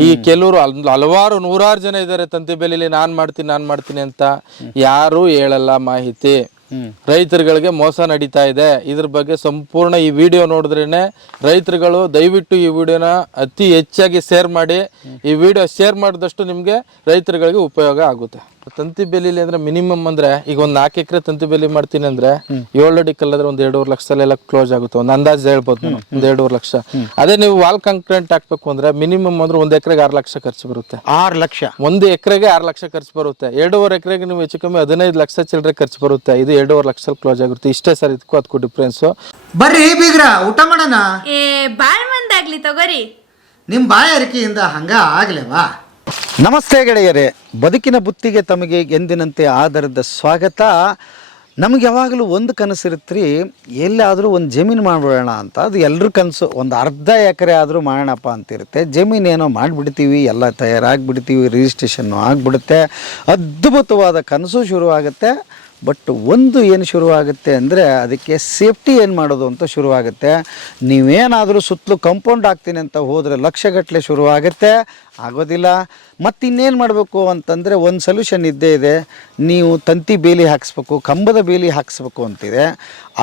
ಈ ಕೆಲವರು ಹಲ್- ಹಲವಾರು ನೂರಾರು ಜನ ಇದ್ದಾರೆ ತಂತಿ ಬೆಲೆಯಲ್ಲಿ ನಾನ್ ಮಾಡ್ತೀನಿ ನಾನ್ ಮಾಡ್ತೀನಿ ಅಂತ ಯಾರು ಹೇಳಲ್ಲ ಮಾಹಿತಿ. ರೈತರುಗಳಿಗೆ ಮೋಸ ನಡೀತಾ ಇದೆ. ಇದ್ರ ಬಗ್ಗೆ ಸಂಪೂರ್ಣ ಈ ವಿಡಿಯೋ ನೋಡಿದ್ರೇನೆ ರೈತರುಗಳು ದಯವಿಟ್ಟು ಈ ವಿಡಿಯೋನ ಅತಿ ಹೆಚ್ಚಾಗಿ ಶೇರ್ ಮಾಡಿ. ಈ ವಿಡಿಯೋ ಶೇರ್ ಮಾಡಿದಷ್ಟು ನಿಮ್ಗೆ ರೈತರುಗಳಿಗೆ ಉಪಯೋಗ ಆಗುತ್ತೆ. ತಂತಿ ಬೇಲಿಲಿ ಅಂದ್ರೆ ಮಿನಿಮಮ್ ಅಂದ್ರೆ ಈಗ ಒಂದ್ ನಾಲ್ಕು ಎಕರೆ ತಂತಿ ಬೇಲಿ ಮಾಡ್ತೀನಿ ಅಂದ್ರೆ ಏಳು ಅಡಿ ಕಲ್ಲಾದ್ರೆ ಒಂದ್ ಎರಡೂವರೆ ಲಕ್ಷದಲ್ಲೆಲ್ಲ ಕ್ಲೋಸ್ ಆಗುತ್ತೆ. ಒಂದ್ ಅಂದಾಜ್ ಹೇಳ್ಬೋದು ನಾನು. ಒಂದ್ ಎರಡೂವರೆ ಲಕ್ಷ. ಅದೇ ನೀವು ವಾಲ್ ಕಾಂಕ್ರೀಟ್ ಹಾಕ್ಬೇಕು ಅಂದ್ರೆ ಮಿನಿಮಮ್ ಅಂದ್ರೆ ಒಂದ್ ಎಕರೆಗೆ ಆರು ಲಕ್ಷ ಖರ್ಚು ಬರುತ್ತೆ. ಆರು ಲಕ್ಷ. ಒಂದು ಎಕರೆಗೆ ಆರು ಲಕ್ಷ ಖರ್ಚು ಬರುತ್ತೆ. ಎರಡೂವರೆ ಎಕರೆಗೆ ನೀವು ಹೆಚ್ಚು ಕಮ್ಮಿ ಹದಿನೈದು ಲಕ್ಷ ಚಿಲ್ಲರೆ ಖರ್ಚು ಬರುತ್ತೆ. ಇದು ಎರಡೂವರೆ ಲಕ್ಷ ಕ್ಲೋಸ್ ಆಗುತ್ತೆ ಇಷ್ಟೇ ಸರ್ ಇದಕ್ಕೂ ಅದಕ್ಕೂ ಡಿಫ್ರೆನ್ಸ್ ಬರ್ರಿ ಬೀಗ್ರ ಊಟ ಮಾಡೋಣ? ಏ ಬಾಳ್ ಮಂದಾಗ್ಲಿ ತಗೋರಿ. ನಿಮ್ಮ ಬಾಯಾರಿಕೆಯಿಂದ ಹಂಗ ಆಗ್ಲೇವಾ? ನಮಸ್ತೆ ಗೆಳೆಯರೇ, ಬದುಕಿನ ಬುತ್ತಿಗೆ ತಮಗೆ ಎಂದಿನಂತೆ ಆಧಾರದ ಸ್ವಾಗತ. ನಮಗೆ ಯಾವಾಗಲೂ ಒಂದು ಕನಸಿರುತ್ತೆ ರೀ ಎಲ್ಲಾದರೂ ಒಂದು ಜಮೀನು ಮಾಡಿಬಿಡೋಣ ಅಂತ. ಅದು ಎಲ್ಲರ ಕನಸು, ಒಂದು ಅರ್ಧ ಎಕರೆ ಆದರೂ ಮಾಡೋಣಪ್ಪ ಅಂತಿರುತ್ತೆ. ಜಮೀನು ಏನೋ ಮಾಡಿಬಿಡ್ತೀವಿ, ಎಲ್ಲ ತಯಾರಾಗಿಬಿಡ್ತೀವಿ ರಿಜಿಸ್ಟ್ರೇಷನ್ನು ಆಗಿಬಿಡುತ್ತೆ. ಅದ್ಭುತವಾದ ಕನಸು ಶುರುವಾಗುತ್ತೆ. ಬಟ್ ಒಂದು ಏನು ಶುರುವಾಗುತ್ತೆ ಅಂದರೆ ಅದಕ್ಕೆ ಸೇಫ್ಟಿ ಏನು ಮಾಡೋದು ಅಂತ ಶುರುವಾಗುತ್ತೆ. ನೀವೇನಾದರೂ ಸುತ್ತಲೂ ಕಂಪೌಂಡ್ ಹಾಕ್ತೀನಿ ಅಂತ ಹೋದರೆ ಲಕ್ಷಗಟ್ಟಲೆ ಶುರುವಾಗುತ್ತೆ. ಆಗೋದಿಲ್ಲ. ಮತ್ತು ಇನ್ನೇನು ಮಾಡಬೇಕು ಅಂತಂದರೆ ಒಂದು ಸೊಲ್ಯೂಷನ್ ಇದ್ದೇ ಇದೆ. ನೀವು ತಂತಿ ಬೇಲಿ ಹಾಕಿಸ್ಬೇಕು, ಕಂಬದ ಬೇಲಿ ಹಾಕಿಸ್ಬೇಕು ಅಂತಿದೆ.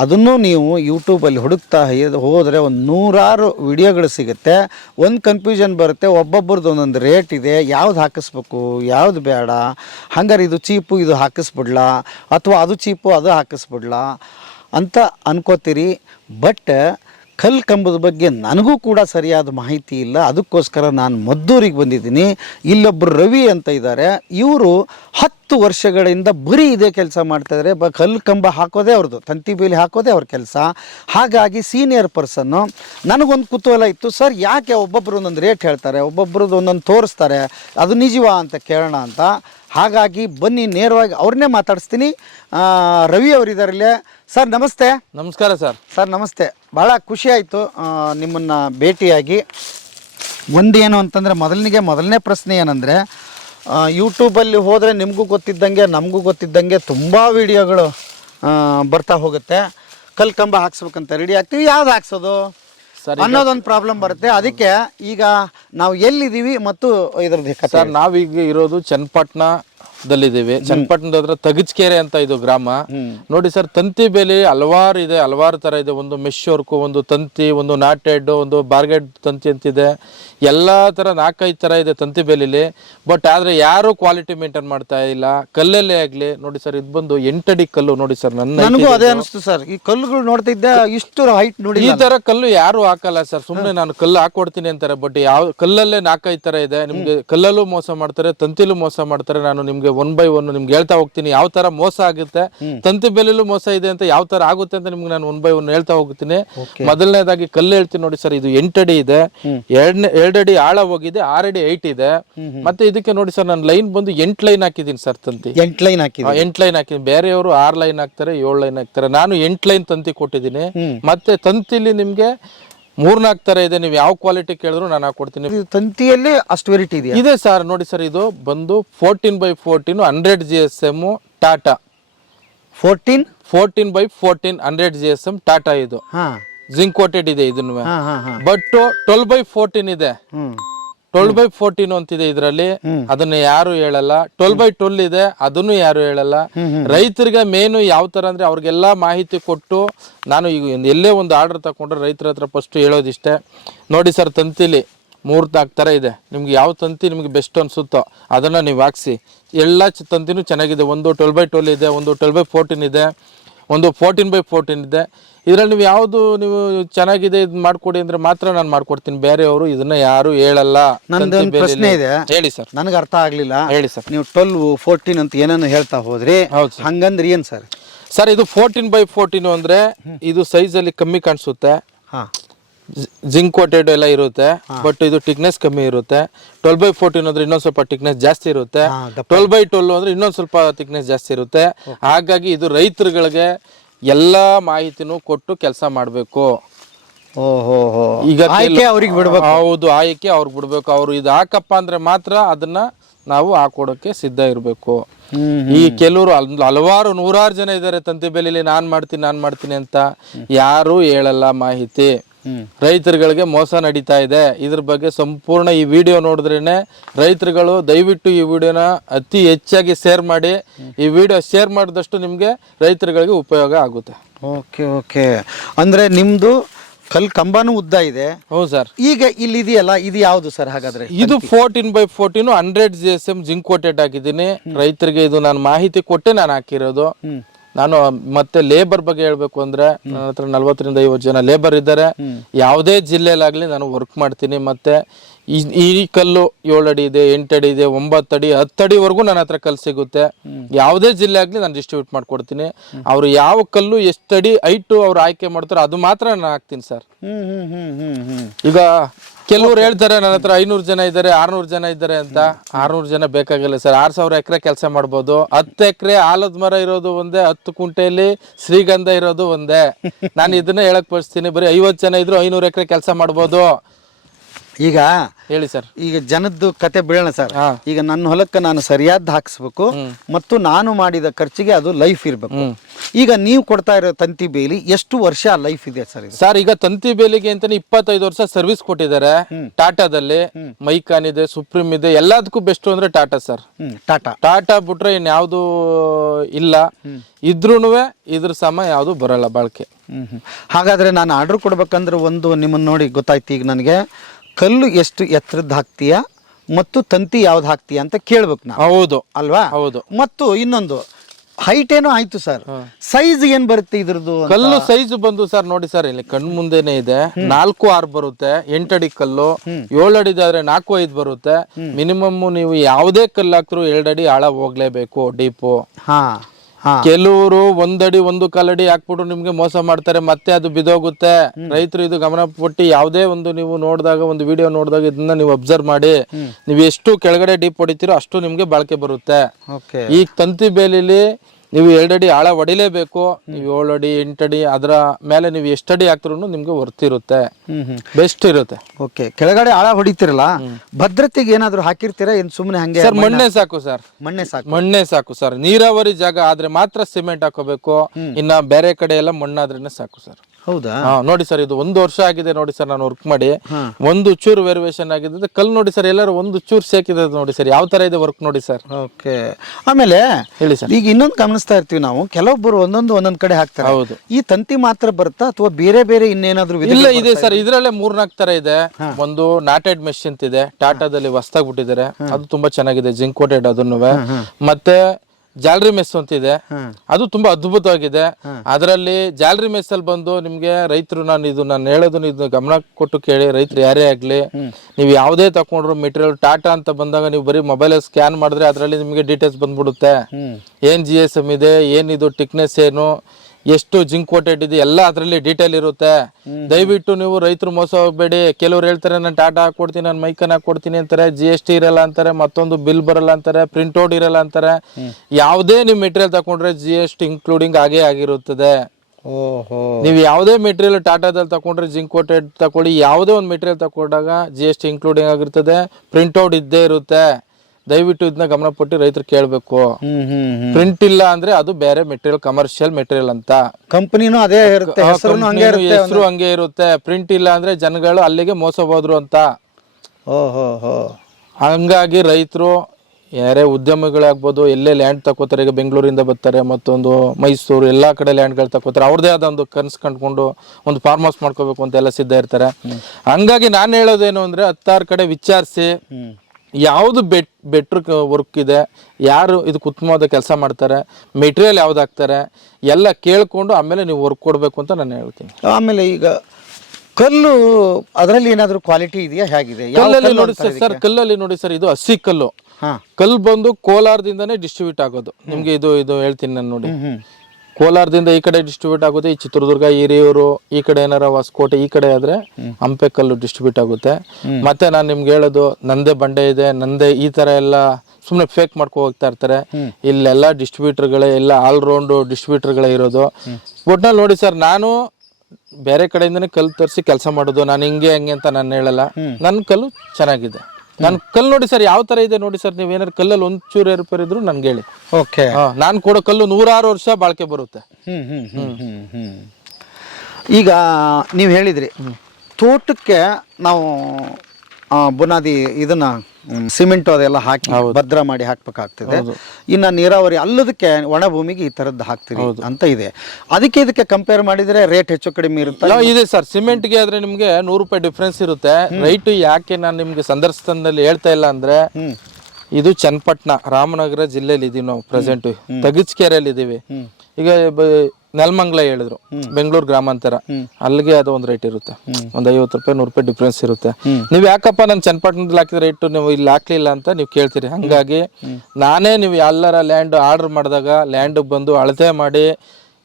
ಅದನ್ನು ನೀವು ಯೂಟ್ಯೂಬಲ್ಲಿ ಹುಡುಕ್ತಾ ಹೋದರೆ ಒಂದು ನೂರಾರು ವಿಡಿಯೋಗಳು ಸಿಗುತ್ತೆ. ಒಂದು ಕನ್ಫ್ಯೂಷನ್ ಬರುತ್ತೆ, ಒಬ್ಬೊಬ್ರದ್ದು ಒಂದೊಂದು ರೇಟ್ ಇದೆ. ಯಾವ್ದು ಹಾಕಿಸ್ಬೇಕು, ಯಾವ್ದು ಬೇಡ. ಹಂಗಾರೆ ಇದು ಚೀಪು, ಇದು ಹಾಕಿಸ್ಬಿಡ್ಲಾ, ಅಥವಾ ಅದು ಚೀಪು, ಅದು ಹಾಕಿಸ್ಬಿಡ್ಲಾ ಅಂತ ಅನ್ಕೋತೀರಿ. ಬಟ್ ಕಲ್ಲು ಕಂಬದ ಬಗ್ಗೆ ನನಗೂ ಕೂಡ ಸರಿಯಾದ ಮಾಹಿತಿ ಇಲ್ಲ. ಅದಕ್ಕೋಸ್ಕರ ನಾನು ಮದ್ದೂರಿಗೆ ಬಂದಿದ್ದೀನಿ. ಇಲ್ಲೊಬ್ಬರು ರವಿ ಅಂತ ಇದ್ದಾರೆ ಇವರು ಹತ್ತು ವರ್ಷಗಳಿಂದ ಬರೀ ಇದೇ ಕೆಲಸ ಮಾಡ್ತಾಯಿದ್ದಾರೆ ಬ ಕಲ್ ಕಂಬ ಹಾಕೋದೇ ಅವ್ರದ್ದು ತಂತಿ ಬೇಲಿ ಹಾಕೋದೇ ಅವ್ರ ಕೆಲಸ. ಹಾಗಾಗಿ ಸೀನಿಯರ್ ಪರ್ಸನ್ನು ನನಗೊಂದು ಕುತೂಹಲ ಇತ್ತು. ಸರ್, ಯಾಕೆ ಒಬ್ಬೊಬ್ಬರು ಒಂದೊಂದು ರೇಟ್ ಹೇಳ್ತಾರೆ? ಒಬ್ಬೊಬ್ರದ್ದು ಒಂದೊಂದು ತೋರಿಸ್ತಾರೆ. ಅದು ನಿಜವಾ ಅಂತ ಕೇಳೋಣ ಅಂತ. ಹಾಗಾಗಿ ಬನ್ನಿ ನೇರವಾಗಿ ಅವ್ರನ್ನೇ ಮಾತಾಡಿಸ್ತೀನಿ. ರವಿ ಅವರಿದ್ದಾರಲ್ಲೇ ಸರ್ ನಮಸ್ತೆ. ನಮಸ್ಕಾರ ಸರ್. ಸರ್ ನಮಸ್ತೆ. ಭಾಳ ಖುಷಿ ಆಯಿತು ನಿಮ್ಮನ್ನು ಭೇಟಿಯಾಗಿ. ಒಂದೇನು ಅಂತಂದರೆ ಮೊದಲನಿಗೆ ಮೊದಲನೇ ಪ್ರಶ್ನೆ ಏನಂದರೆ ಯೂಟ್ಯೂಬಲ್ಲಿ ಹೋದರೆ ನಿಮಗೂ ಗೊತ್ತಿದ್ದಂಗೆ ನಮಗೂ ಗೊತ್ತಿದ್ದಂಗೆ ತುಂಬ ವಿಡಿಯೋಗಳು ಬರ್ತಾ ಹೋಗುತ್ತೆ. ಕಲ್ಕಂಬ ಹಾಕ್ಸ್ಬೇಕಂತ ರೆಡಿ ಆಗ್ತೀವಿ. ಯಾವ್ದು ಹಾಕ್ಸೋದು? ಅನ್ನೋದೊಂದು ಪ್ರಾಬ್ಲಮ್ ಬರುತ್ತೆ. ಅದಕ್ಕೆ ಈಗ ನಾವು ಎಲ್ಲಿದ್ದೀವಿ ಮತ್ತು ಇದ್ರದ್ದು ಸರ್ ನಾವೀಗ ಇರೋದು ಚನ್ನಪಟ್ಟಣದಲ್ಲಿದ್ದೀವಿ ಚನ್ನಪಟ್ಟಣದ ಹತ್ರ ತಗಜ್ಕೆರೆ ಅಂತ ಇದು ಗ್ರಾಮ. ನೋಡಿ ಸರ್ ತಂತಿ ಬೇಲಿ ಹಲವಾರು ಇದೆ ಹಲವಾರು ತರ ಇದೆ. ಒಂದು ಮೆಶ್ ವರ್ಕು ಒಂದು ತಂತಿ ಒಂದು ನಾಟೆಡ್ ಒಂದು ಬಾರ್ಗೆಟ್ ತಂತಿ ಅಂತಿದೆ. ಎಲ್ಲಾ ತರ ನಾಲ್ಕೈದು ತರ ಇದೆ ತಂತಿ ಬೇಲಿಲಿ. ಬಟ್ ಆದ್ರೆ ಯಾರು ಕ್ವಾಲಿಟಿ ಮೇಂಟೈನ್ ಮಾಡ್ತಾ ಇಲ್ಲ. ಕಲ್ಲಲ್ಲೇ ಆಗ್ಲಿ ನೋಡಿ ಸರ್ ಇದು ಬಂದು ಎಂಟಡಿ ಕಲ್ಲು ನೋಡಿ ಸರ್ ನನ್ನ ನನಗೂ ಅದೇ ಅನಿಸ್ತು ಸರ್. ಈ ಕಲ್ಲುಗಳು ನೋಡ್ತಿದ್ದೆ ಇಷ್ಟು ಹೈಟ್ ನೋಡಿ ಈ ತರ ಕಲ್ಲು ಯಾರು ಹಾಕಲ್ಲ ಸರ್. ಸುಮ್ನೆ ನಾನು ಕಲ್ಲು ಹಾಕೊಡ್ತೀನಿ ಅಂತಾರೆ ಬಟ್ ಯಾವ ಕಲ್ಲಲ್ಲೇ ನಾಲ್ಕೈದು ತರ ಇದೆ. ನಿಮ್ಗೆ ಕಲ್ಲಲ್ಲೂ ಮೋಸ ಮಾಡ್ತಾರೆ ತಂತಿಲೂ ಮೋಸ ಮಾಡ್ತಾರೆ. ನಾನು ನಿಮ್ಗೆ ಒನ್ ಬೈ ಒನ್ ನಿಮ್ಗೆ ಹೇಳ್ತಾ ಹೋಗ್ತೀನಿ. ಯಾವ ತರ ಮೋಸ ಆಗುತ್ತೆ ತಂತಿ ಬೆಲೆಲ್ಲೂ ಮೋಸ ಇದೆ ಅಂತ ಯಾವ ತರ ಆಗುತ್ತೆ ಅಂತ ನಿಮ್ಗೆ ನಾನು ಒನ್ ಬೈ ಒನ್ ಹೇಳ್ತಾ ಹೋಗ್ತೀನಿ. ಮೊದಲನೇದಾಗಿ ಕಲ್ಲು ಹೇಳ್ತೀನಿ ನೋಡಿ ಸರ್ ಇದು ಎಂಟಡಿ ಇದೆ. ಎರಡನೇ ಎರಡಡಿ ಆಳ ಹೋಗಿದೆ ಆರಡಿ ಹೈಟ್ ಇದೆ. ಮತ್ತೆ ಇದಕ್ಕೆ ನೋಡಿ ಸರ್ ನಾನು ಲೈನ್ ಬಂದು ಎಂಟ್ ಲೈನ್ ಹಾಕಿದ್ದೀನಿ ಸರ್ ತಂತಿ. ಎಂಟು ಲೈನ್ ಹಾಕಿದ್ದೀನಿ ಎಂಟು ಲೈನ್ ಹಾಕಿದ್ದೀನಿ. ಬೇರೆಯವರು ಆರ್ ಲೈನ್ ಹಾಕ್ತಾರೆ ಏಳು ಲೈನ್ ಹಾಕ್ತಾರೆ. ನಾನು ಎಂಟ್ ಲೈನ್ ತಂತಿ ಕೊಟ್ಟಿದ್ದೀನಿ. ಮತ್ತೆ ತಂತಿಲಿ ನಿಮ್ಗೆ ಮೂರ್ನಾಲ್ಕು ತರ ಇದೆ ನೀವು ಯಾವ ಕ್ವಾಲಿಟಿ ಕೇಳಿದ್ರು ನಾನು ಹಾಕೊಡ್ತೀನಿ ಇದು ತಂತಿಯಲ್ಲೇ ಅಷ್ಟು ವೆರೈಟಿ ಇದೆ ಇದೆ ಸರ್ ನೋಡಿ ಸರ್ ಇದು ಬಂದು fourteen by fourteen hundred G S M Tata fourteen fourteen by fourteen hundred G S M Tata ಇದು. ಹಾ. ಜಿಂಕ್ ಕೋಟೆಡ್ ಇದೆ ಇದನ್ನು ಹಾ ಹಾ ಹಾ. ಬಟ್ ಟ್ವೆಲ್ ಬೈ ಫೋರ್ಟೀನ್ ಇದೆ. ಟ್ವೆಲ್ ಬೈ ಫೋರ್ಟೀನ್ ಅಂತಿದೆ ಇದರಲ್ಲಿ. ಅದನ್ನ ಯಾರು ಹೇಳಲ್ಲ. ಟ್ವೆಲ್ ಬೈ ಟ್ವೆಲ್ ಇದೆ ಅದನ್ನು ಯಾರು ಹೇಳಲ್ಲ. ರೈತರಿಗೆ ಮೇನು ಯಾವ ತರ ಅಂದ್ರೆ ಅವ್ರಿಗೆಲ್ಲ ಮಾಹಿತಿ ಕೊಟ್ಟು ನಾನು ಈಗ ಎಲ್ಲೇ ಒಂದು ಆರ್ಡರ್ ತಕೊಂಡ್ರೆ ರೈತರ ಹತ್ರ ಫಸ್ಟ್ ಹೇಳೋದಿಷ್ಟೇ. ನೋಡಿ ಸರ್ ತಂತಿಲಿ ಮೂರ್ ನಾಲ್ಕು ತರ ಇದೆ. ನಿಮ್ಗೆ ಯಾವ ತಂತಿ ನಿಮ್ಗೆ ಬೆಸ್ಟ್ ಅನ್ಸುತ್ತೋ ಅದನ್ನ ನೀವು ಹಾಕ್ಸಿ. ಎಲ್ಲ ತಂತಿನೂ ಚೆನ್ನಾಗಿದೆ. ಒಂದು ಟ್ವೆಲ್ ಬೈ ಟ್ವೆಲ್ ಇದೆ ಒಂದು ಟ್ವೆಲ್ ಬೈ ಫೋರ್ಟೀನ್ ಇದೆ ಒಂದು ಫೋರ್ಟೀನ್ ಬೈ ಫೋರ್ಟೀನ್ ಇದೆ. ಇದ್ರಲ್ಲಿ ನೀವು ಯಾವುದು ನೀವು ಚೆನ್ನಾಗಿದೆ ಇದು ಮಾಡ್ಕೊಡಿ ಅಂದ್ರೆ ಮಾತ್ರ ನಾನು ಮಾಡ್ಕೊಡ್ತೀನಿ. ಬೇರೆಯವರು ಇದನ್ನ ಯಾರು ಹೇಳಲ್ಲ. ನಂದು ತಂತಿ ಪ್ರಶ್ನೆ ಬೇಲಿಲಿ. ಇದೆ. ಹೇಳಿ ಸರ್. ನನಗೆ ಅರ್ಥ ಆಗ್ಲಿಲ್ಲ. ಹೇಳಿ ಸರ್. ನೀವು ಟ್ವೆಲ್ ಫೋರ್ಟೀನ್ ಅಂತ ಏನೇನು ಹೇಳ್ತಾ ಹೋದ್ರಿ. ಹೌದು ಸರ್. ಹಂಗಂದ್ರೆ ಏನ್ ಸರ್? ಸರ್ ಇದು ಫೋರ್ಟೀನ್ ಬೈ ಫೋರ್ಟೀನ್ ಅಂದ್ರೆ ಇದು ಸೈಜ್ ಅಲ್ಲಿ ಕಮ್ಮಿ ಕಾಣಿಸುತ್ತೆ. ಹಾ. ಜಿಂಕ್ ಕೋಟೆಡ್ ಎಲ್ಲ ಇರುತ್ತೆ. ಬಟ್ ಇದು ಟಿಕ್ನೆಸ್ ಕಮ್ಮಿ ಇರುತ್ತೆ. ಟ್ವೆಲ್ ಬೈ ಫೋರ್ಟೀನ್ ಅಂದ್ರೆ ಇನ್ನೊಂದ್ ಸ್ವಲ್ಪ ಟಿಕ್ನೆಸ್ ಜಾಸ್ತಿ ಇರುತ್ತೆ. ಹಾ, ದಪ್ಪ. ಟ್ವೆಲ್ ಬೈ ಟ್ವೆಲ್ ಅಂದ್ರೆ ಇನ್ನೊಂದ್ ಸ್ವಲ್ಪ ಟಿಕ್ನೆಸ್ ಜಾಸ್ತಿ ಇರುತ್ತೆ. ಹಾಗಾಗಿ ಇದು ರೈತರುಗಳಿಗೆ ಎಲ್ಲಾ ಮಾಹಿತಿನೂ ಕೊಟ್ಟು ಕೆಲಸ ಮಾಡಬೇಕು. ಓಹೋ ಈಗ ಆಯ್ಕೆ ಅವ್ರಿಗೆ ಬಿಡ್ಬೇಕು. ಹೌದು ಆಯ್ಕೆ ಅವ್ರಿಗೆ ಬಿಡ್ಬೇಕು. ಅವ್ರು ಇದು ಹಾಕಪ್ಪ ಅಂದ್ರೆ ಮಾತ್ರ ಅದನ್ನ ನಾವು ಹಾಕೊಡಕ್ಕೆ ಸಿದ್ಧ ಇರಬೇಕು. ಈ ಕೆಲವರು ಹಲವಾರು ನೂರಾರು ಜನ ಇದ್ದಾರೆ ತಂತಿ ಬೆಲೆಲಿ. ನಾನು ಮಾಡ್ತೀನಿ ನಾನು ಮಾಡ್ತೀನಿ ಅಂತ ಯಾರು ಹೇಳಲ್ಲ ಮಾಹಿತಿ. ರೈತರುಗಳಿಗೆ ಮೋಸ ನಡೀತಾ ಇದೆ. ಇದ್ರ ಬಗ್ಗೆ ಸಂಪೂರ್ಣ ಈ ವಿಡಿಯೋ ನೋಡಿದ್ರೇನೆ ರೈತರುಗಳು ದಯವಿಟ್ಟು ಈ ವಿಡಿಯೋನ ಅತಿ ಹೆಚ್ಚಾಗಿ ಶೇರ್ ಮಾಡಿ. ಈ ವಿಡಿಯೋ ಶೇರ್ ಮಾಡಿದಷ್ಟು ನಿಮಗೆ ರೈತರುಗಳಿಗೆ ಉಪಯೋಗ ಆಗುತ್ತೆ. Okay okay. ಅಂದರೆ ನಿಮ್ಮದು ಕಲ್ ಕಂಬನೂ ಉದ್ದ ಇದೆ. ಹೌದು ಸರ್. ಈಗ ಇಲ್ಲಿ ಇದೆಯಲ್ಲ ಇದು ಯಾವುದು ಸರ್ ಹಾಗಾದ್ರೆ? ಇದು fourteen by fourteen hundred G S M zinc coated ಹಾಕಿದ್ದೀನಿ. ರೈತರಿಗೆ ಇದು ನಾನು ಮಾಹಿತಿ ಕೊಟ್ಟೆ ನಾನು ಹಾಕಿರೋದು. ನಾನು ಮತ್ತೆ ಲೇಬರ್ ಬಗ್ಗೆ ಹೇಳ್ಬೇಕು ಅಂದ್ರೆ ನನ್ನ ಹತ್ರ ನಲ್ವತ್ತರಿಂದ ಐವತ್ತು ಜನ ಲೇಬರ್ ಇದ್ದಾರೆ. ಯಾವುದೇ ಜಿಲ್ಲೆಲಾಗ್ಲಿ ನಾನು ವರ್ಕ್ ಮಾಡ್ತೀನಿ. ಮತ್ತೆ ಈ ಈ ಕಲ್ಲು ಏಳು ಅಡಿ ಇದೆ ಎಂಟು ಅಡಿ ಇದೆ ಒಂಬತ್ತು ಅಡಿ ಹತ್ತು ಅಡಿವರೆಗೂ ನನ್ನ ಹತ್ರ ಕಲ್ಲು ಸಿಗುತ್ತೆ. ಯಾವುದೇ ಜಿಲ್ಲೆ ಆಗಲಿ ನಾನು ಡಿಸ್ಟ್ರಿಬ್ಯೂಟ್ ಮಾಡ್ಕೊಡ್ತೀನಿ. ಅವರು ಯಾವ ಕಲ್ಲು ಎಷ್ಟು ಅಡಿ ಹೈಟು ಅವ್ರು ಆಯ್ಕೆ ಮಾಡ್ತಾರೋ ಅದು ಮಾತ್ರ ನಾನು ಹಾಕ್ತೀನಿ ಸರ್. ಈಗ ಕೆಲವ್ರು ಹೇಳ್ತಾರೆ ನನ್ನ ಹತ್ರ ಐನೂರು ಜನ ಇದ್ದಾರೆ ಆರ್ನೂರು ಜನ ಇದ್ದಾರೆ ಅಂತ. ಆರ್ನೂರು ಜನ ಬೇಕಾಗಿಲ್ಲ ಸರ್. ಆರ್ ಸಾವಿರ ಎಕರೆ ಕೆಲಸ ಮಾಡ್ಬೋದು. ಹತ್ತು ಎಕರೆ ಆಲದ ಮರ ಇರೋದು ಒಂದೇ ಹತ್ತು ಕುಂಟೆಯಲ್ಲಿ ಶ್ರೀಗಂಧ ಇರೋದು ಒಂದೇ. ನಾನು ಇದನ್ನ ಹೇಳಕ್ ಬಯಸ್ತೀನಿ. ಬರೀ ಐವತ್ತು ಜನ ಇದ್ರು ಐನೂರು ಎಕರೆ ಕೆಲಸ ಮಾಡ್ಬೋದು. ಈಗ ಹೇಳಿ ಸರ್. ಈಗ ಜನದ್ದು ಕತೆ ಬೀಳೋಣ ಸರ್. ಈಗ ನನ್ನ ಹೊಲಕ್ಕೆ ನಾನು ಸರಿಯಾದ ಹಾಕಿಸ್ಬೇಕು ಮತ್ತು ನಾನು ಮಾಡಿದ ಖರ್ಚಿಗೆ ಅದು ಲೈಫ್ ಇರಬೇಕು. ಈಗ ನೀವು ಕೊಡ್ತಾ ಇರೋ ತಂತಿ ಬೇಲಿ ಎಷ್ಟು ವರ್ಷ ಲೈಫ್ ಇದೆ ಸರ್ ಸರ್ ಈಗ ತಂತಿ ಬೇಲಿಗೆ ಅಂತಾನೆ ಇಪ್ಪತ್ತೈದು ವರ್ಷ ಸರ್ವಿಸ್ ಕೊಟ್ಟಿದ್ದಾರೆ. ಟಾಟಾದಲ್ಲಿ ಮೈಕಾನ್ ಇದೆ ಸುಪ್ರೀಂ ಇದೆ ಎಲ್ಲದಕ್ಕೂ ಬೆಸ್ಟ್ ಅಂದ್ರೆ ಟಾಟಾ ಸರ್. ಟಾಟಾ. ಟಾಟಾ ಬಿಟ್ರೆ ಇನ್ಯಾವುದು ಇಲ್ಲ. ಇದ್ರೂ ಇದ್ರ ಸಮ ಯಾವುದು ಬರಲ್ಲ ಬಾಳ್ಕೆ. ಹ್ಮ್ ಹ್ಮ್. ಹಾಗಾದ್ರೆ ನಾನು ಆರ್ಡರ್ ಕೊಡ್ಬೇಕಂದ್ರೆ ಒಂದು ನಿಮ್ಮನ್ನ ನೋಡಿ ಗೊತ್ತಾಯ್ತು ಈಗ ನನಗೆ. ಕಲ್ಲು ಎಷ್ಟು ಎತ್ತರದ್ದು ಹಾಕ್ತೀಯಾ ಮತ್ತು ತಂತಿ ಯಾವ್ದು ಹಾಕ್ತೀಯಾ ಅಂತ ಕೇಳ್ಬೇಕು ನಾವು. ಹೌದು. ಅಲ್ವಾ? ಹೌದು. ಮತ್ತು ಇನ್ನೊಂದು ಹೈಟ್ ಏನೋ ಆಯ್ತು ಸರ್. ಸೈಜ್ ಏನ್ ಬರುತ್ತೆ ಇದ್ರದ್ದು ಅಂತ? ಕಲ್ಲು ಸೈಜ್ ಬಂದು ಸರ್ ನೋಡಿ ಸರ್ ಇಲ್ಲಿ ಕಣ್ ಮುಂದೆನೆ ಇದೆ. ನಾಲ್ಕು ಆರು ಬರುತ್ತೆ ಎಂಟಡಿ ಕಲ್ಲು ಏಳಡಿ ಆದ್ರೆ ನಾಲ್ಕು ಐದು ಬರುತ್ತೆ. ಮಿನಿಮಮ್ ನೀವು ಯಾವುದೇ ಕಲ್ಲು ಹಾಕ್ರು ಎರಡಡಿ ಆಳ ಹೋಗ್ಲೇಬೇಕು ಡೀಪು ಹಾ. ಕೆಲವರು ಒಂದಡಿ ಒಂದು ಕಾಲಡಿ ಹಾಕ್ಬಿಟ್ಟು ನಿಮ್ಗೆ ಮೋಸ ಮಾಡ್ತಾರೆ ಮತ್ತೆ ಅದು ಬಿದೋಗುತ್ತೆ. ರೈತರು ಇದು ಗಮನ ಕೊಟ್ಟು ಯಾವುದೇ ಒಂದು ನೀವು ನೋಡಿದಾಗ ಒಂದು ವಿಡಿಯೋ ನೋಡಿದಾಗ ಇದನ್ನ ನೀವು ಅಬ್ಸರ್ವ್ ಮಾಡಿ. ನೀವು ಎಷ್ಟು ಕೆಳಗಡೆ ಡೀಪ್ ಹೊಡಿತೀರೋ ಅಷ್ಟು ನಿಮ್ಗೆ ಬಾಳಿಕೆ ಬರುತ್ತೆ. ಈ ತಂತಿ ಬೇಲಿಲಿ ನೀವು ಎರಡಡಿ ಆಳ ಹೊಡಿಲೇಬೇಕು ನೀವು ಏಳು ಅಡಿ ಎಂಟಡಿ ಅದರ ಮೇಲೆ ನೀವು ಎಷ್ಟಡಿ ಹಾಕ್ತಿರೂ ನಿಮ್ಗೆ ವರ್ತಿರುತ್ತೆ. ಬೆಸ್ಟ್ ಇರುತ್ತೆ. ಓಕೆ ಕೆಳಗಡೆ ಆಳ ಹೊಡಿತಿರಲ್ಲ ಭದ್ರತೆಗೆ ಏನಾದ್ರು ಹಾಕಿರ್ತೀರಾ? ಏನ್ ಸುಮ್ಮನೆ ಹಂಗೆ ಸರ್ ಮಣ್ಣೆ ಸಾಕು ಸರ್. ಮಣ್ಣೆ ಸಾಕು. ಮಣ್ಣೆ ಸಾಕು ಸರ್. ನೀರಾವರಿ ಜಾಗ ಆದ್ರೆ ಮಾತ್ರ ಸಿಮೆಂಟ್ ಹಾಕೋಬೇಕು ಇನ್ನ ಬೇರೆ ಕಡೆ ಎಲ್ಲ ಮಣ್ಣಾದ್ರೇನೆ ಸಾಕು ಸರ್. ಹೌದಾ? ಹಾ ನೋಡಿ ಸರ್ ಇದು ಒಂದು ವರ್ಷ ಆಗಿದೆ ನೋಡಿ ಸರ್ ನಾನು ವರ್ಕ್ ಮಾಡಿ. ಒಂದು ಚೂರು ವೆರಿವೇಶನ್ ಆಗಿದೆ. ಕಲ್ ನೋಡಿ ಸರ್ ಎಲ್ಲರೂ ಒಂದು ಚೂರು ಸೇಕಿದೆ ನೋಡಿ ಸರ್ ಯಾವ ತರ ಇದೆ ವರ್ಕ್ ನೋಡಿ ಸರ್. ಓಕೆ. ಆಮೇಲೆ ಹೇಳಿ ಸರ್. ಈಗ ಇನ್ನೊಂದು ಗಮನಿಸ್ತಾ ಇರ್ತೀವಿ ನಾವು ಕೆಲವೊಬ್ಬರು ಒಂದೊಂದು ಒಂದೊಂದ್ ಕಡೆ ಹಾಕ್ತಾರೆ. ಹೌದು. ಈ ತಂತಿ ಮಾತ್ರ ಬರುತ್ತಾ ಅಥವಾ ಬೇರೆ ಬೇರೆ ಇನ್ನೇನಾದ್ರೂ ವಿಧ ಇಲ್ಲ ಇದೆ ಸರ್ ಇದ್ರಲ್ಲೇ ಮೂರ್ನಾಲ್ಕು ತರ ಇದೆ. ಒಂದು ನಾಟೆಡ್ ಮೆಷಿನ್ ಅಂತ ಇದೆ ಟಾಟಾದಲ್ಲಿ ಹೊಸ್ದಾಗ್ ಬಿಟ್ಟಿದ್ದಾರೆ. ಅದು ತುಂಬಾ ಚೆನ್ನಾಗಿದೆ ಜಿಂಕ್ ಕೋಟೆಡ್ ಅದನ್ನು ಮತ್ತೆ ಜಾಲರಿ ಮೆಸ್ ಅಂತ ಇದೆ ಅದು ತುಂಬಾ ಅದ್ಭುತವಾಗಿದೆ. ಅದರಲ್ಲಿ ಜಾಲರಿ ಮೆಸ್ ಅಲ್ಲಿ ಬಂದು ನಿಮ್ಗೆ ರೈತರು ನಾನು ಇದು ನಾನು ಹೇಳೋದು ಇದು ಗಮನ ಕೊಟ್ಟು ಕೇಳಿ ರೈತರು ಯಾರೇ ಆಗ್ಲಿ ನೀವು ಯಾವುದೇ ತಕೊಂಡ್ರು ಮೆಟೀರಿಯಲ್ ಟಾಟಾ ಅಂತ ಬಂದಾಗ ನೀವು ಬರೀ ಮೊಬೈಲ್ ಸ್ಕ್ಯಾನ್ ಮಾಡಿದ್ರೆ ಅದರಲ್ಲಿ ನಿಮಗೆ ಡೀಟೇಲ್ಸ್ ಬಂದ್ಬಿಡುತ್ತೆ. ಏನ್ ಜಿ ಎಸ್ ಎಂ ಇದೆ ಏನಿದು ಟಿಕ್ನೆಸ್ ಏನು ಎಷ್ಟು ಜಿಂಕ್ ಕೋಟೆಡ್ ಇದೆ ಎಲ್ಲ ಅದರಲ್ಲಿ ಡೀಟೇಲ್ ಇರುತ್ತೆ. ದಯವಿಟ್ಟು ನೀವು ರೈತರು ಮೋಸ ಹೋಗ್ಬೇಡಿ. ಕೆಲವ್ರು ಹೇಳ್ತಾರೆ ನಾನು ಟಾಟಾ ಹಾಕೊಡ್ತೀನಿ ನಾನು ಮೈಕನ್ ಹಾಕೊಡ್ತೀನಿ ಅಂತಾರೆ ಜಿ ಎಸ್ ಟಿ ಇರಲ್ಲ ಅಂತಾರೆ ಮತ್ತೊಂದು ಬಿಲ್ ಬರಲ್ಲ ಅಂತಾರೆ ಪ್ರಿಂಟ್ ಔಟ್ ಇರಲ್ಲ ಅಂತಾರೆ. ಯಾವುದೇ ನೀವು ಮೆಟೀರಿಯಲ್ ತಗೊಂಡ್ರೆ ಜಿ ಎಸ್ ಟಿ ಇನ್ಕ್ಲೂಡಿಂಗ್ ಆಗೇ ಆಗಿರುತ್ತದೆ. ಓಹೋ. ನೀವು ಯಾವುದೇ ಮೆಟೀರಿಯಲ್ ಟಾಟಾದಲ್ಲಿ ತಗೊಂಡ್ರೆ ಜಿಂಕ್ ಕೋಟೆಡ್ ತಗೊಳ್ಳಿ. ಯಾವುದೇ ಒಂದು ಮೆಟೀರಿಯಲ್ ತಗೊಂಡಾಗ ಜಿ ಎಸ್ ಟಿ ಇನ್ಕ್ಲೂಡಿಂಗ್ ಆಗಿರ್ತದೆ ಪ್ರಿಂಟ್ ಔಟ್ ಇದ್ದೇ ಇರುತ್ತೆ. ದಯವಿಟ್ಟು ಇದನ್ನ ಗಮನ ಕೊಟ್ಟು ರೈತರು ಕೇಳಬೇಕು. ಪ್ರಿಂಟ್ ಇಲ್ಲ ಅಂದ್ರೆ ಅದು ಬೇರೆ ಮೆಟೀರಿಯಲ್ ಕಮರ್ಷಿಯಲ್ ಮೆಟೀರಿಯಲ್ ಅಂತ. ಕಂಪನಿನೂ ಅದೇ ಇರುತ್ತೆ ಹೆಸರು ಹಂಗೆ ಇರುತ್ತೆ. ಪ್ರಿಂಟ್ ಇಲ್ಲ ಅಂದ್ರೆ ಜನಗಳು ಅಲ್ಲಿಗೆ ಮೋಸ ಹೋದ್ರು ಅಂತ ಹಂಗಾಗಿ ರೈತರು ಯಾರೇ ಉದ್ಯಮಿಗಳಾಗ್ಬೋದು ಎಲ್ಲೇ ಲ್ಯಾಂಡ್ ತಕೋತಾರೆ ಈಗ ಬೆಂಗಳೂರಿಂದ ಬರ್ತಾರೆ ಮತ್ತೊಂದು ಮೈಸೂರು ಎಲ್ಲಾ ಕಡೆ ಲ್ಯಾಂಡ್ಗಳು ತಗೋತಾರೆ ಅವ್ರದೇ ಆದ ಒಂದು ಕನಸು ಕಂಡ್ಕೊಂಡು ಒಂದು ಫಾರ್ಮ್ ಹೌಸ್ ಮಾಡ್ಕೋಬೇಕು ಅಂತ ಎಲ್ಲ ಸಿದ್ಧ ಇರ್ತಾರೆ. ಹಂಗಾಗಿ ನಾನು ಹೇಳೋದೇನು ಅಂದ್ರೆ ಹತ್ತಾರು ಕಡೆ ವಿಚಾರಿಸಿ ಯಾವುದು ಬೆಟ್ ಬೆಟ್ರ್ ವರ್ಕ್ ಇದೆ ಯಾರು ಇದಕ್ಕೆ ಉತ್ತಮವಾದ ಕೆಲಸ ಮಾಡ್ತಾರೆ ಮೆಟೀರಿಯಲ್ ಯಾವ್ದು ಹಾಕ್ತಾರೆ ಎಲ್ಲ ಕೇಳಿಕೊಂಡು ಆಮೇಲೆ ನೀವು ವರ್ಕ್ ಕೊಡಬೇಕು ಅಂತ ನಾನು ಹೇಳ್ತೀನಿ. ಆಮೇಲೆ ಈಗ ಕಲ್ಲು ಅದರಲ್ಲಿ ಏನಾದರೂ ಕ್ವಾಲಿಟಿ ಇದೆಯಾ? ಹೇಗಿದೆ? ಕಲ್ಲಲ್ಲಿ ನೋಡಿ ಸರ್ ಸರ್ ಕಲ್ಲಲ್ಲಿ ನೋಡಿ ಸರ್ ಇದು ಹಸಿ ಕಲ್ಲು. ಕಲ್ಲು ಬಂದು ಕೋಲಾರದಿಂದನೇ ಡಿಸ್ಟ್ರಿಬ್ಯೂಟ್ ಆಗೋದು. ನಿಮಗೆ ಇದು ಇದು ಹೇಳ್ತೀನಿ ನಾನು ನೋಡಿ. ಕೋಲಾರದಿಂದ ಈ ಕಡೆ ಡಿಸ್ಟ್ರಿಬ್ಯೂಟ್ ಆಗುತ್ತೆ. ಈ ಚಿತ್ರದುರ್ಗ ಹಿರಿಯೂರು ಈ ಕಡೆ ಏನಾರ ಹೊಸಕೋಟೆ ಈ ಕಡೆ ಆದ್ರೆ ಹಂಪೆ ಕಲ್ಲು ಡಿಸ್ಟ್ರಿಬ್ಯೂಟ್ ಆಗುತ್ತೆ. ಮತ್ತೆ ನಾನು ನಿಮ್ಗೆ ಹೇಳೋದು ನಂದೇ ಬಂಡೆ ಇದೆ ನಂದೇ ಈ ತರ ಎಲ್ಲ ಸುಮ್ಮನೆ ಫೇಕ್ ಮಾಡ್ಕೊ ಹೋಗ್ತಾ ಇರ್ತಾರೆ. ಇಲ್ಲೆಲ್ಲ ಡಿಸ್ಟ್ರಿಬ್ಯೂಟರ್ಗಳೇ ಎಲ್ಲ ಆಲ್ ರೌಂಡ್ ಡಿಸ್ಟ್ರಿಬ್ಯೂಟರ್ಗಳೇ ಇರೋದು. ಒಟ್ನಲ್ಲಿ ನೋಡಿ ಸರ್ ನಾನು ಬೇರೆ ಕಡೆಯಿಂದನೇ ಕಲ್ಲು ತರಿಸಿ ಕೆಲಸ ಮಾಡೋದು ನಾನು ಹಿಂಗೆ ಹಂಗೆ ಅಂತ ನಾನು ಹೇಳಲ್ಲ. ನನ್ನ ಕಲ್ಲು ಚೆನ್ನಾಗಿದೆ. ನನ್ನ ಕಲ್ಲು ನೋಡಿ ಸರ್ ಯಾವ ತರ ಇದೆ ನೋಡಿ ಸರ್ ನೀವೇನಾದ್ರು ಕಲ್ಲಲ್ಲಿ ಒಂಚೂರು ಏರುಪೇರು ಇದ್ರು ನನ್ಗೆ ಹೇಳಿ. ಓಕೆ. ನಾನು ನಾನ್ ಕೊಡೋ ಕಲ್ಲು ನೂರಾರು ವರ್ಷ ಬಾಳ್ಕೆ ಬರುತ್ತೆ. ಹ್ಮ್ ಹ್ಮ್ ಹ್ಮ್ ಹ್ಮ್ ಹ್ಮ್ ಈಗ ನೀವು ಹೇಳಿದ್ರಿ ತೋಟಕ್ಕೆ ನಾವು ಬುನಾದಿ ಇದನ್ನ ಸಿಮೆಂಟ್ ಸಿಮೆಂಟು ಅದೆಲ್ಲ ಹಾಕಿ ಭದ್ರ ಮಾಡಿ ಹಾಕ್ಬೇಕಾಗ್ತದೆ. ಇನ್ನು ನೀರಾವರಿ ಅಲ್ಲದಕ್ಕೆ ಒಣ ಭೂಮಿಗೆ ಈ ತರದ್ದು ಹಾಕ್ತೀವಿ ಅಂತ ಇದೆ. ಅದಕ್ಕೆ ಇದಕ್ಕೆ ಕಂಪೇರ್ ಮಾಡಿದ್ರೆ ರೇಟ್ ಹೆಚ್ಚು ಕಡಿಮೆ ಇರುತ್ತೆ ಇದೆ ಸರ್ ಸಿಮೆಂಟ್ಗೆ ಆದ್ರೆ ನಿಮ್ಗೆ ನೂರು ರೂಪಾಯಿ ಡಿಫ್ರೆನ್ಸ್ ಇರುತ್ತೆ. ರೈಟ್ ಯಾಕೆ ನಾನು ನಿಮ್ಗೆ ಸಂದರ್ಶನದಲ್ಲಿ ಹೇಳ್ತಾ ಇಲ್ಲ ಅಂದ್ರೆ ಇದು ಚನ್ನಪಟ್ಟಣ ರಾಮನಗರ ಜಿಲ್ಲೆಯಲ್ಲಿ ಇದೀವಿ ನಾವು ಪ್ರೆಸೆಂಟ್ ತಗಜ್ಕೆರೆಯಲ್ಲಿ ಇದೀವಿ ಈಗ ನೆಲಮಂಗ್ಲ ಹೇಳಿದ್ರು. ಬೆಂಗಳೂರು ಗ್ರಾಮಾಂತರ. ಅಲ್ಲಿಗೆ ಅದು ಒಂದು ರೇಟ್ ಇರುತ್ತೆ. ಒಂದು ಐವತ್ತು ರೂಪಾಯಿ ನೂರು ರೂಪಾಯಿ ಡಿಫ್ರೆನ್ಸ್ ಇರುತ್ತೆ. ನೀವು ಯಾಕಪ್ಪ ನಾನು ಚನ್ನಪಟ್ಟಣದಲ್ಲಿ ಹಾಕಿದ ರೇಟ್ ನೀವು ಇಲ್ಲಿ ಹಾಕ್ಲಿಲ್ಲ ಅಂತ ನೀವು ಕೇಳ್ತೀರಿ. ಹಂಗಾಗಿ ನಾನೇ ನೀವು ಎಲ್ಲರ ಲ್ಯಾಂಡ್ ಆರ್ಡರ್ ಮಾಡಿದಾಗ ಲ್ಯಾಂಡ್ ಬಂದು ಅಳತೆ ಮಾಡಿ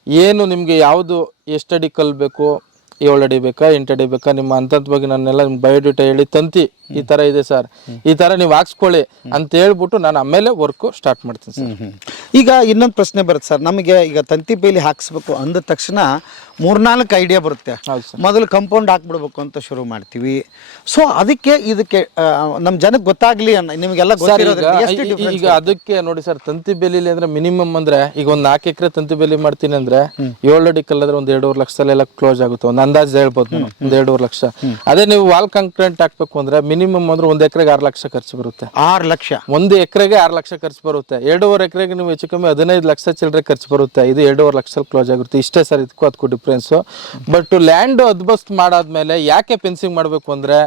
ಏನು ನಿಮಗೆ ಯಾವುದು ಎಷ್ಟಡಿ ಕಲ್ ಬೇಕು ಏಳು ಅಡಿ ಬೇಕಾ, ಎಂಟು ಅಡಿ ಬೇಕಾ, ನಿಮ್ಮ ಹಂತದ ಬಗ್ಗೆ ನನ್ನೆಲ್ಲ ಬಯೋಡೇಟಾ ಹೇಳಿ ತಂತಿ. ಈ ತರ ಇದೆ ಸರ್. ಈ ತರ ನೀವು ಹಾಕ್ಸ್ಕೊಳ್ಳಿ ಅಂತ ಹೇಳ್ಬಿಟ್ಟು ನಾನು ಆಮೇಲೆ ವರ್ಕ್ ಸ್ಟಾರ್ಟ್ ಮಾಡ್ತೀನಿ ಸರ್. ಈಗ ಇನ್ನೊಂದು ಪ್ರಶ್ನೆ ಬರುತ್ತೆ ಸರ್. ನಮಗೆ ಈಗ ತಂತಿ ಬೇಲಿ ಹಾಕ್ಸ್ಬೇಕು ಅಂದ ತಕ್ಷಣ ಮೂರ್ನಾಲ್ಕು ಐಡಿಯಾ ಬರುತ್ತೆ. ಮೊದಲು ಕಂಪೌಂಡ್ ಹಾಕ್ಬಿಡ್ಬೇಕು ಅಂತ ಶುರು ಮಾಡ್ತೀವಿ. ಸೊ ಅದಕ್ಕೆ ಇದಕ್ಕೆ ನಮ್ಮ ನಮ್ ಜನಕ್ಕೆ ಗೊತ್ತಾಗ್ಲಿ ನಿಮಗೆಲ್ಲ ಈಗ ಅದಕ್ಕೆ ನೋಡಿ ಸರ್ ತಂತಿ ಬೆಲಿಲಿ ಅಂದ್ರೆ ಮಿನಿಮಮ್ ಅಂದ್ರೆ ಈಗ ಒಂದ್ ನಾಲ್ಕು ಎಕರೆ ತಂತಿ ಬೆಲಿ ಮಾಡ್ತೀನಿ ಅಂದ್ರೆ ಏಳು ಅಡಿ ಕಲ್ಲದ್ರೆ ಒಂದ್ ಎರಡೂವರೆ ಲಕ್ಷದಲ್ಲೆಲ್ಲ ಕ್ಲೋಸ್ ಆಗುತ್ತೆ. ಒಂದ್ ಅಂದಾಜ್ ಹೇಳ್ಬೋದು ಒಂದ್ ಎರಡೂವರೆ ಲಕ್ಷ. ಅದೇ ನೀವು ವಾಲ್ ಕಾಂಕ್ರೀಟ್ ಹಾಕ್ಬೇಕು ಅಂದ್ರೆ ಮಿನಿಮಮ್ ಅಂದ್ರೆ ಒಂದ್ ಎಕರೆಗೆ ಆರು ಲಕ್ಷ ಖರ್ಚು ಬರುತ್ತೆ. ಆರು ಲಕ್ಷ. ಒಂದು ಎಕರೆಗೆ ಆರು ಲಕ್ಷ ಖರ್ಚು ಬರುತ್ತೆ. ಎರಡೂವರೆ ಎಕರೆಗೆ ನೀವು ಹೆಚ್ಚು ಕಮ್ಮಿ ಹದಿನೈದು ಲಕ್ಷ ಚಿಲ್ಲರೆ ಖರ್ಚು ಬರುತ್ತೆ. ಇದು ಎರಡೂವರೆ ಲಕ್ಷ ಕ್ಲೋಸ್ ಆಗುತ್ತೆ. ಇಷ್ಟೇ ಸರ್ ಇದಕ್ಕೂ ಅದಕ್ಕೂ ಡಿಫ್ರೆನ್ಸು ಬಟ್ ಲ್ಯಾಂಡ್ ಅದ್ಬಸ್ಟ್ ಮಾಡಾದ್ಮೇಲೆ ಯಾಕೆ ಫೆನ್ಸಿಂಗ್ ಮಾಡಬೇಕು ಅಂದ್ರೆ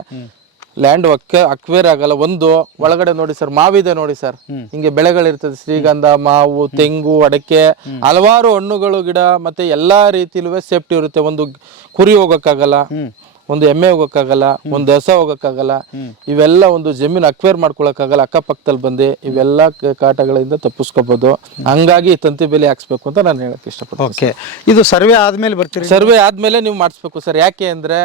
ಲ್ಯಾಂಡ್ ಅಕ್ಕೆ ಅಕ್ವೇರ್ ಆಗಲ್ಲ. ಒಂದು, ಒಳಗಡೆ ನೋಡಿ ಸರ್ ಮಾವಿದೆ ನೋಡಿ ಸರ್ ಹಿಂಗೆ ಬೆಳೆಗಳಿರ್ತದೆ. ಶ್ರೀಗಂಧ, ಮಾವು, ತೆಂಗು, ಅಡಕೆ, ಹಲವಾರು ಹಣ್ಣುಗಳು, ಗಿಡ, ಮತ್ತೆ ಎಲ್ಲಾ ರೀತಿಲೂ ಸೇಫ್ಟಿ ಇರುತ್ತೆ. ಒಂದು ಕುರಿ ಹೋಗಕ್ಕಾಗಲ್ಲ. ಒಂದು ಎಮ್ಮೆ ಹೋಗೋಕ್ಕಾಗಲ್ಲ ಒಂದು ದಸ ಹೋಗೋಕ್ಕಾಗಲ್ಲ ಇವೆಲ್ಲ ಒಂದು ಜಮೀನು ಅಕ್ವೇರ್ ಮಾಡ್ಕೊಳಕ್ಕಾಗಲ್ಲ ಅಕ್ಕಪಕ್ಕದಲ್ಲಿ ಬಂದು ಇವೆಲ್ಲ ಕಾಟಗಳಿಂದ ತಪ್ಪಿಸ್ಕೋಬಹುದು ಹಂಗಾಗಿ ತಂತಿ ಬೆಲೆ ಹಾಕ್ಸ್ಬೇಕು ಅಂತ ನಾನು ಹೇಳಕ್ ಇಷ್ಟಪಡ್ತೀನಿ ಓಕೆ. ಇದು ಸರ್ವೆ ಆದ್ಮೇಲೆ ಬರ್ತೀರಿ ಸರ್ವೆ ಆದ್ಮೇಲೆ ನೀವು ಮಾಡಿಸ್ಬೇಕು ಸರ್. ಯಾಕೆ ಅಂದ್ರೆ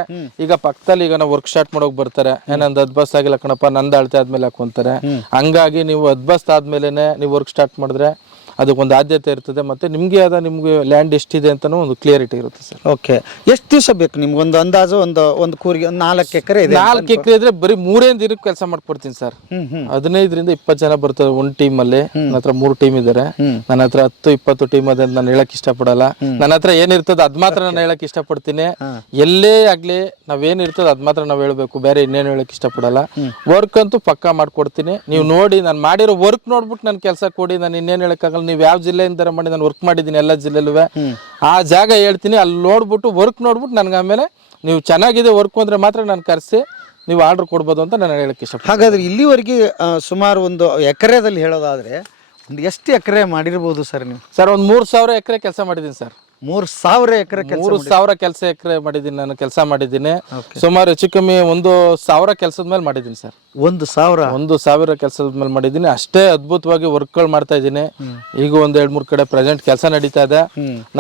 ಈಗ ಪಕ್ಕದಲ್ಲಿ ಈಗ ನಾವು ವರ್ಕ್ ಸ್ಟಾರ್ಟ್ ಮಾಡೋಕ್ ಬರ್ತಾರೆ. ಏನಂದ್ ಅದ್ಬಸ್ ಆಗಿಲ್ಲ ಕಣಪ್ಪ ನಂದು ಅಳತೆ ಆದ್ಮೇಲೆ ಹಾಕೊಂತಾರೆ. ಹಂಗಾಗಿ ನೀವು ಅದ್ಬಸ್ ಆದ್ಮೇಲೆನೆ ನೀವು ವರ್ಕ್ ಸ್ಟಾರ್ಟ್ ಮಾಡಿದ್ರೆ ಅದಕ್ಕೊಂದು ಆದ್ಯತೆ ಇರ್ತದೆ ಮತ್ತೆ ನಿಮ್ಗೆ ಅದ ನಿಮ್ಗೆ ಲ್ಯಾಂಡ್ ಎಷ್ಟಿದೆ ಅಂತಲೂ ಒಂದು ಕ್ಲಿಯರಿಟಿ ಇರುತ್ತೆ ಸರ್. ಓಕೆ ಎಷ್ಟು ದಿವಸ ಬೇಕು ನಿಮ್ಗೆ? ಒಂದು ಅಂದಾಜು ಒಂದು ಒಂದು ಕೂರಿಗೆ ಒಂದು ನಾಲ್ಕು ಎಕರೆ ಇದೆ ನಾಲ್ಕು ಎಕರೆ ಇದ್ರೆ ಬರೀ ಮೂರೇ ದಿನಕ್ಕೆ ಕೆಲಸ ಮಾಡ್ಕೊಡ್ತೀನಿ ಸರ್. ಹದಿನೈದರಿಂದ ಇಪ್ಪತ್ತು ಜನ ಬರ್ತಾರೆ ಒಂದು ಟೀಮ್ ಅಲ್ಲಿ. ನನ್ನ ಹತ್ರ ಮೂರು ಟೀಮ್ ಇದ್ದಾರೆ ನನ್ನ ಹತ್ರ ಹತ್ತು ಇಪ್ಪತ್ತು ಟೀಮ್ ಅದೇ ನಾನು ಹೇಳಕ್ ಇಷ್ಟಪಡಲ್ಲ. ನನ್ನ ಹತ್ರ ಏನಿರ್ತದೆ ಅದ್ ಮಾತ್ರ ನಾನು ಹೇಳಕ್ ಇಷ್ಟಪಡ್ತೀನಿ. ಎಲ್ಲೇ ಆಗ್ಲಿ ನಾವೇನಿರ್ತದೆ ಅದ್ ಮಾತ್ರ ನಾವು ಹೇಳ್ಬೇಕು. ಬೇರೆ ಇನ್ನೇನು ಹೇಳಕ್ ಇಷ್ಟಪಡಲ್ಲ. ವರ್ಕ್ ಅಂತೂ ಪಕ್ಕಾ ಮಾಡ್ಕೊಡ್ತೀನಿ. ನೀವು ನೋಡಿ ನಾನು ಮಾಡಿರೋ ವರ್ಕ್ ನೋಡ್ಬಿಟ್ಟು ನನ್ನ ಕೆಲಸ ಕೊಡಿ. ನಾನು ಇನ್ನೇನು ಹೇಳಕ್ಕಾಗಲ್ಲ. ನೀವು ಯಾವ ಜಿಲ್ಲೆಯಿಂದ ಮಾಡಿ ನಾನು ವರ್ಕ್ ಮಾಡಿದ್ದೀನಿ ಎಲ್ಲ ಜಿಲ್ಲೆಲೂ ಆ ಜಾಗ ಹೇಳ್ತೀನಿ. ಅಲ್ಲಿ ನೋಡ್ಬಿಟ್ಟು ವರ್ಕ್ ನೋಡ್ಬಿಟ್ಟು ನನಗೆ ಆಮೇಲೆ ನೀವು ಚೆನ್ನಾಗಿದೆ ವರ್ಕ್ ಅಂದರೆ ಮಾತ್ರ ನಾನು ಕರೆಸಿ ನೀವು ಆರ್ಡರ್ ಕೊಡ್ಬೋದು ಅಂತ ನಾನು ಹೇಳಕ್ಕೆ ಇಷ್ಟ ಹಾಗಾದ್ರೆ ಇಲ್ಲಿವರೆಗೆ ಸುಮಾರು ಒಂದು ಎಕರೆದಲ್ಲಿ ಹೇಳೋದಾದ್ರೆ ಒಂದು ಎಷ್ಟು ಎಕರೆ ಮಾಡಿರ್ಬೋದು ಸರ್ ನೀವು? ಸರ್ ಒಂದು ಮೂರು ಸಾವಿರ ಎಕರೆ ಕೆಲಸ ಮಾಡಿದ್ದೀನಿ ಸರ್. ಮೂರು ಸಾವಿರ ಎಕರೆ ಕೆಲಸ ಮೂರು ಸಾವಿರ ಕೆಲಸ ಎಕರೆ ಮಾಡಿದ್ದೀನಿ ನಾನು ಕೆಲಸ ಮಾಡಿದ್ದೀನಿ. ಸುಮಾರು ಹೆಚ್ಚು ಕಮ್ಮಿ ಒಂದು ಸಾವಿರ ಕೆಲಸದ ಮೇಲೆ ಮಾಡಿದ್ದೀನಿ ಸರ್. ಒಂದು ಸಾವಿರ? ಒಂದು ಸಾವಿರ ಕೆಲಸದ ಮೇಲೆ ಮಾಡಿದ್ದೀನಿ. ಅಷ್ಟೇ ಅದ್ಭುತವಾಗಿ ವರ್ಕ್ಗಳು ಮಾಡ್ತಾ ಇದ್ದೀನಿ. ಈಗ ಒಂದ್ ಎರಡ್ ಮೂರ್ ಕಡೆ ಪ್ರೆಸೆಂಟ್ ಕೆಲಸ ನಡೀತಾ ಇದೆ.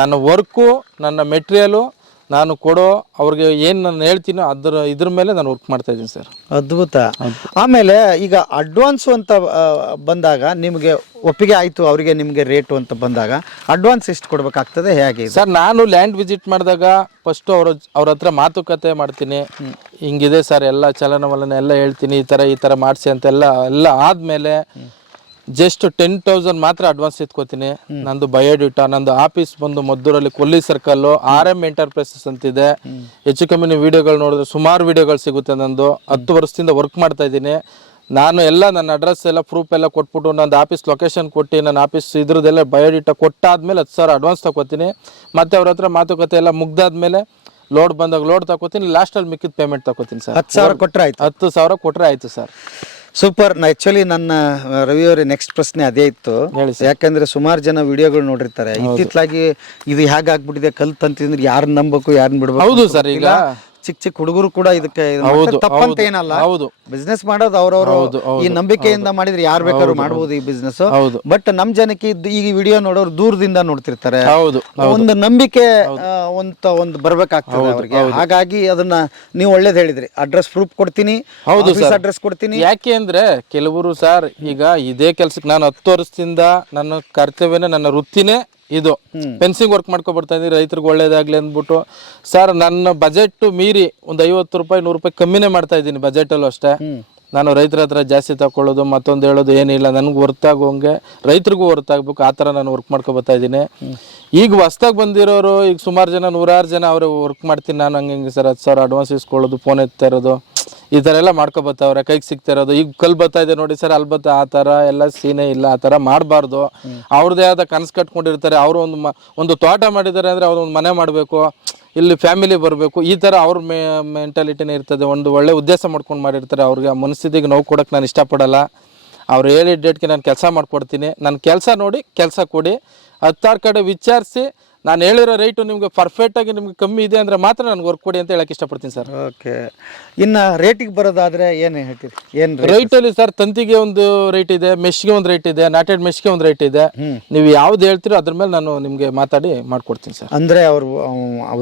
ನನ್ನ ವರ್ಕು ನನ್ನ ಮೆಟೀರಿಯಲು ನಾನು ಕೊಡೋ ಅವ್ರಿಗೆ ಏನು ನಾನು ಹೇಳ್ತೀನೋ ಅದ್ರ ಇದ್ರ ಮೇಲೆ ನಾನು ವರ್ಕ್ ಮಾಡ್ತಾ ಇದ್ದೀನಿ ಸರ್ ಅದ್ಭುತ. ಆಮೇಲೆ ಈಗ ಅಡ್ವಾನ್ಸ್ ಅಂತ ಆ, ಬಂದಾಗ ನಿಮಗೆ ಒಪ್ಪಿಗೆ ಆಯ್ತು ಅವರಿಗೆ ನಿಮಗೆ ರೇಟು ಅಂತ ಬಂದಾಗ ಅಡ್ವಾನ್ಸ್ ಎಷ್ಟು ಕೊಡಬೇಕಾಗ್ತದೆ ಹೇಗೆ ಇದು? ಸರ್ ನಾನು ಲ್ಯಾಂಡ್ ವಿಸಿಟ್ ಮಾಡಿದಾಗ ಫಸ್ಟ್ ಅವ್ರ ಅವ್ರ ಹತ್ರ ಮಾತುಕತೆ ಮಾಡ್ತೀನಿ. ಹಿಂಗಿದೆ ಸರ್ ಎಲ್ಲ ಚಲನವಲನ ಎಲ್ಲ ಹೇಳ್ತೀನಿ ಈ ತರ ಈ ತರ ಮಾಡಿಸಿ ಅಂತೆಲ್ಲ ಎಲ್ಲ ಆದ್ಮೇಲೆ ಜಸ್ಟ್ ಟೆನ್ ತೌಸಂಡ್ ಮಾತ್ರ ಅಡ್ವಾನ್ಸ್ ಇಟ್ಕೋತೀನಿ ನಂದು ಬಯೋಡೇಟಾ ನಂದು ಆಫೀಸ್ ಬಂದು ಮದ್ದೂರಲ್ಲಿ ಕೊಲ್ಲಿ ಸರ್ಕಲ್ ಆರ್ ಎಂ ಎಂಟರ್ಪ್ರೈಸಸ್ ಅಂತಿದೆ. ಹೆಚ್ಚು ಕಮ್ಮಿ ನೀವು ವಿಡಿಯೋಗಳು ನೋಡಿದ್ರೆ ಸುಮಾರು ವಿಡಿಯೋಗಳು ಸಿಗುತ್ತೆ ನಂದು. ಹತ್ತು ವರ್ಷದಿಂದ ವರ್ಕ್ ಮಾಡ್ತಾ ಇದ್ದೀನಿ. ನಾನು ಎಲ್ಲ ನನ್ನ ಅಡ್ರೆಸ್ ಎಲ್ಲ ಪ್ರೂಫ್ ಎಲ್ಲ ಕೊಟ್ಬಿಟ್ಟು ನಂದು ಆಫೀಸ್ ಲೊಕೇಶನ್ ಕೊಟ್ಟು ನನ್ನ ಆಫೀಸ್ ಇದ್ರದ್ದೆಲ್ಲ ಬಯೋಡೇಟಾ ಕೊಟ್ಟಾದ್ಮೇಲೆ ಹತ್ತು ಸಾವಿರ ಅಡ್ವಾನ್ಸ್ ತಗೋತೀನಿ. ಮತ್ತೆ ಅವ್ರ ಹತ್ರ ಮಾತುಕತೆ ಎಲ್ಲ ಮುಗ್ದಾದ್ಮೇಲೆ ಲೋಡ್ ಬಂದಾಗ ಲೋಡ್ ತಗೋತೀನಿ. ಲಾಸ್ಟಲ್ಲಿ ಮಿಕ್ಕಿದ ಪೇಮೆಂಟ್ ತಗೋತೀನಿ ಸರ್. ಹತ್ತು ಸಾವಿರ ಕೊಟ್ಟರೆ ಆಯ್ತು. ಹತ್ತು ಸಾವಿರ ಕೊಟ್ಟರೆ ಆಯ್ತು ಸರ್. ಸೂಪರ್. ನಾ ಆಕ್ಚುಲಿ ನನ್ನ ಆ, ರವಿ ಅವರೇ ನೆಕ್ಸ್ಟ್ ಪ್ರಶ್ನೆ ಅದೇ ಇತ್ತು. ಹೇಳಿ ಯಾಕಂದ್ರೆ ಸುಮಾರು ಜನ ವಿಡಿಯೋಗಳು ನೋಡಿರ್ತಾರೆ. ಇತ್ತಿತ್ಲಾಗಿ ಇದು ಹೇಗಾಗ್ಬಿಟ್ಟಿದೆ ಕಲ್ ತಂತಿದ್ರೆ ಯಾರನ್ನ ನಂಬಬೇಕು ಯಾರನ್ನ ಬಿಡ್ಬೇಕು ಹೌದು ಅಂತ ಸರ್ ಈಗ. ಚಿಕ್ಕ ಚಿಕ್ಕ ಹುಡುಗರು ಕೂಡ ಇದಕ್ಕೆ ಇದು ಮಾಡ್ತಾರೆ. ತಪ್ಪಂತ ಏನಲ್ಲ. ಹೌದು. ಬಿಸ್ನೆಸ್ ಮಾಡೋದು ಅವ್ರವ್ರು ಹೌದು, ಈ ನಂಬಿಕೆಯಿಂದ ಮಾಡಿದ್ರೆ ಯಾರು ಬೇಕಾದ್ರೂ ಮಾಡ್ಬೋದು ಈ ಬಿಸ್ನೆಸ್ ಹೌದು. ಬಟ್ ನಮ್ ಜನಕ್ಕೆ ಇದ್- ಈ ವಿಡಿಯೋ ನೋಡೋರು ದೂರದಿಂದ ನೋಡ್ತಿರ್ತಾರೆ. ಹೌದು ಒಂದು ನಂಬಿಕೆ ಆ, ಒಂತ ಒಂದು ಬರ್ಬೇಕಾಗ್ತದೆ ಅವ್ರಿಗೆ. ಹಾಗಾಗಿ ಅದನ್ನ ನೀವು ಒಳ್ಳೇದ್ ಹೇಳಿದ್ರಿ. ಅಡ್ರೆಸ್ ಪ್ರೂಫ್ ಕೊಡ್ತೀನಿ ಹೌದು ಅಡ್ರೆಸ್ ಕೊಡ್ತೀನಿ. ಯಾಕೆ ಅಂದ್ರೆ ಕೆಲವರು ಸರ್ ಈಗ ಇದೇ ಕೆಲ್ಸಕ್ಕೆ ನಾನು ಹತ್ತು ವರ್ಷದಿಂದ ನನ್ನ ಕರ್ತವ್ಯನೇ ನನ್ನ ವೃತ್ತಿನೇ ಇದು ಫೆನ್ಸಿಂಗ್ ವರ್ಕ್ ಮಾಡ್ಕೊ ಬರ್ತಾ ಇದ್ದೀನಿ ರೈತರಿಗೆ ಒಳ್ಳೇದಾಗ್ಲಿ ಅಂದ್ಬಿಟ್ಟು. ಸರ್ ನನ್ನ ಬಜೆಟ್ ಮೀರಿ ಒಂದು ಐವತ್ತು ರೂಪಾಯಿ ನೂರು ರೂಪಾಯಿ ಕಮ್ಮಿನೇ ಮಾಡ್ತಾ ಇದ್ದೀನಿ ಬಜೆಟಲ್ಲೂ ಅಷ್ಟೇ. ನಾನು ರೈತರ ಹತ್ರ ಜಾಸ್ತಿ ತಗೊಳ್ಳೋದು ಮತ್ತೊಂದು ಹೇಳೋದು ಏನಿಲ್ಲ ನನಗೆ ಹೊರ್ತಾಗೋಂಗೆ ರೈತರಿಗೂ ಹೊರ್ತಾಗ್ಬೇಕು ಆ ಥರ ನಾನು ವರ್ಕ್ ಮಾಡ್ಕೊ ಬರ್ತಾ ಇದ್ದೀನಿ ಈಗ ಹೊಸ್ದಾಗಿ ಬಂದಿರೋರು ಈಗ ಸುಮಾರು ಜನ ನೂರಾರು ಜನ ಅವ್ರಿಗೆ ವರ್ಕ್ ಮಾಡ್ತೀನಿ ನಾನು ಹಂಗೆ ಹಿಂಗೆ ಸರ್ ಹತ್ತು ಸಾವಿರ ಅಡ್ವಾನ್ಸ್ ಇಸ್ಕೊಳ್ಳೋದು ಫೋನ್ ಎತ್ತಾ ಇರೋದು. ಈ ಥರ ಎಲ್ಲ ಮಾಡ್ಕೋಬತ್ತವ್ರೆ. ಕೈಗೆ ಸಿಗ್ತಾ ಇರೋದು. ಈಗ ಕಲ್ ಬರ್ತಾ ಇದೆ ನೋಡಿ ಸರ್ ಅಲ್ಲಿ ಬತ್ತ ಆ ಥರ ಎಲ್ಲ ಸೀನೇ ಇಲ್ಲ ಆ ಥರ ಮಾಡಬಾರ್ದು. ಅವ್ರದ್ದೇ ಆದ ಕನಸು ಕಟ್ಕೊಂಡಿರ್ತಾರೆ. ಅವರು ಒಂದು ಮ ಒಂದು ತೋಟ ಮಾಡಿದ್ದಾರೆ ಅಂದರೆ ಅವ್ರು ಒಂದು ಮನೆ ಮಾಡಬೇಕು. ಇಲ್ಲಿ ಫ್ಯಾಮಿಲಿ ಬರಬೇಕು. ಈ ಥರ ಅವ್ರ ಮೇ ಮೆಂಟಾಲಿಟಿನೇ ಇರ್ತದೆ. ಒಂದು ಒಳ್ಳೆ ಉದ್ದೇಶ ಮಾಡ್ಕೊಂಡು ಮಾಡಿರ್ತಾರೆ. ಅವ್ರಿಗೆ ಆ ಮನಸ್ಥಿತಿಗೆ ನೋವು ಕೊಡೋಕ್ಕೆ ನಾನು ಇಷ್ಟಪಡಲ್ಲ. ಅವ್ರು ಹೇಳಿದ ಡೇಟ್ಗೆ ನಾನು ಕೆಲಸ ಮಾಡಿಕೊಡ್ತೀನಿ. ನನ್ನ ಕೆಲಸ ನೋಡಿ ಕೆಲಸ ಕೊಡಿ. ಹತ್ತಾರು ಕಡೆ ವಿಚಾರಿಸಿ ನಾನು ಹೇಳಿರೋ ರೇಟು ನಿಮ್ಗೆ ಪರ್ಫೆಕ್ಟಾಗಿ ನಿಮ್ಗೆ ಕಮ್ಮಿ ಇದೆ ಅಂದರೆ ಮಾತ್ರ ನನಗೆ ವರ್ಕ್ ಕೊಡಿ ಅಂತ ಹೇಳಕ್ಕೆ ಇಷ್ಟಪಡ್ತೀನಿ ಸರ್ ಓಕೆ ಇನ್ನು ರೇಟಿಗೆ ಬರೋದಾದ್ರೆ ಏನು ಹೇಳ್ತೀರಿ? ಏನು ರೈಟಲ್ಲಿ ಸರ್ ತಂತಿಗೆ ಒಂದು ರೇಟ್ ಇದೆ ಮೆಶ್ಗೆ ಒಂದು ರೇಟ್ ಇದೆ ನಾಟೆಡ್ ಮೆಶ್ಗೆ ಒಂದು ರೇಟ್ ಇದೆ. ನೀವು ಯಾವ್ದು ಹೇಳ್ತೀರೋ ಅದ್ರ ಮೇಲೆ ನಾನು ನಿಮಗೆ ಮಾತಾಡಿ ಮಾಡ್ಕೊಡ್ತೀನಿ ಸರ್ ಅಂದರೆ ಅವರು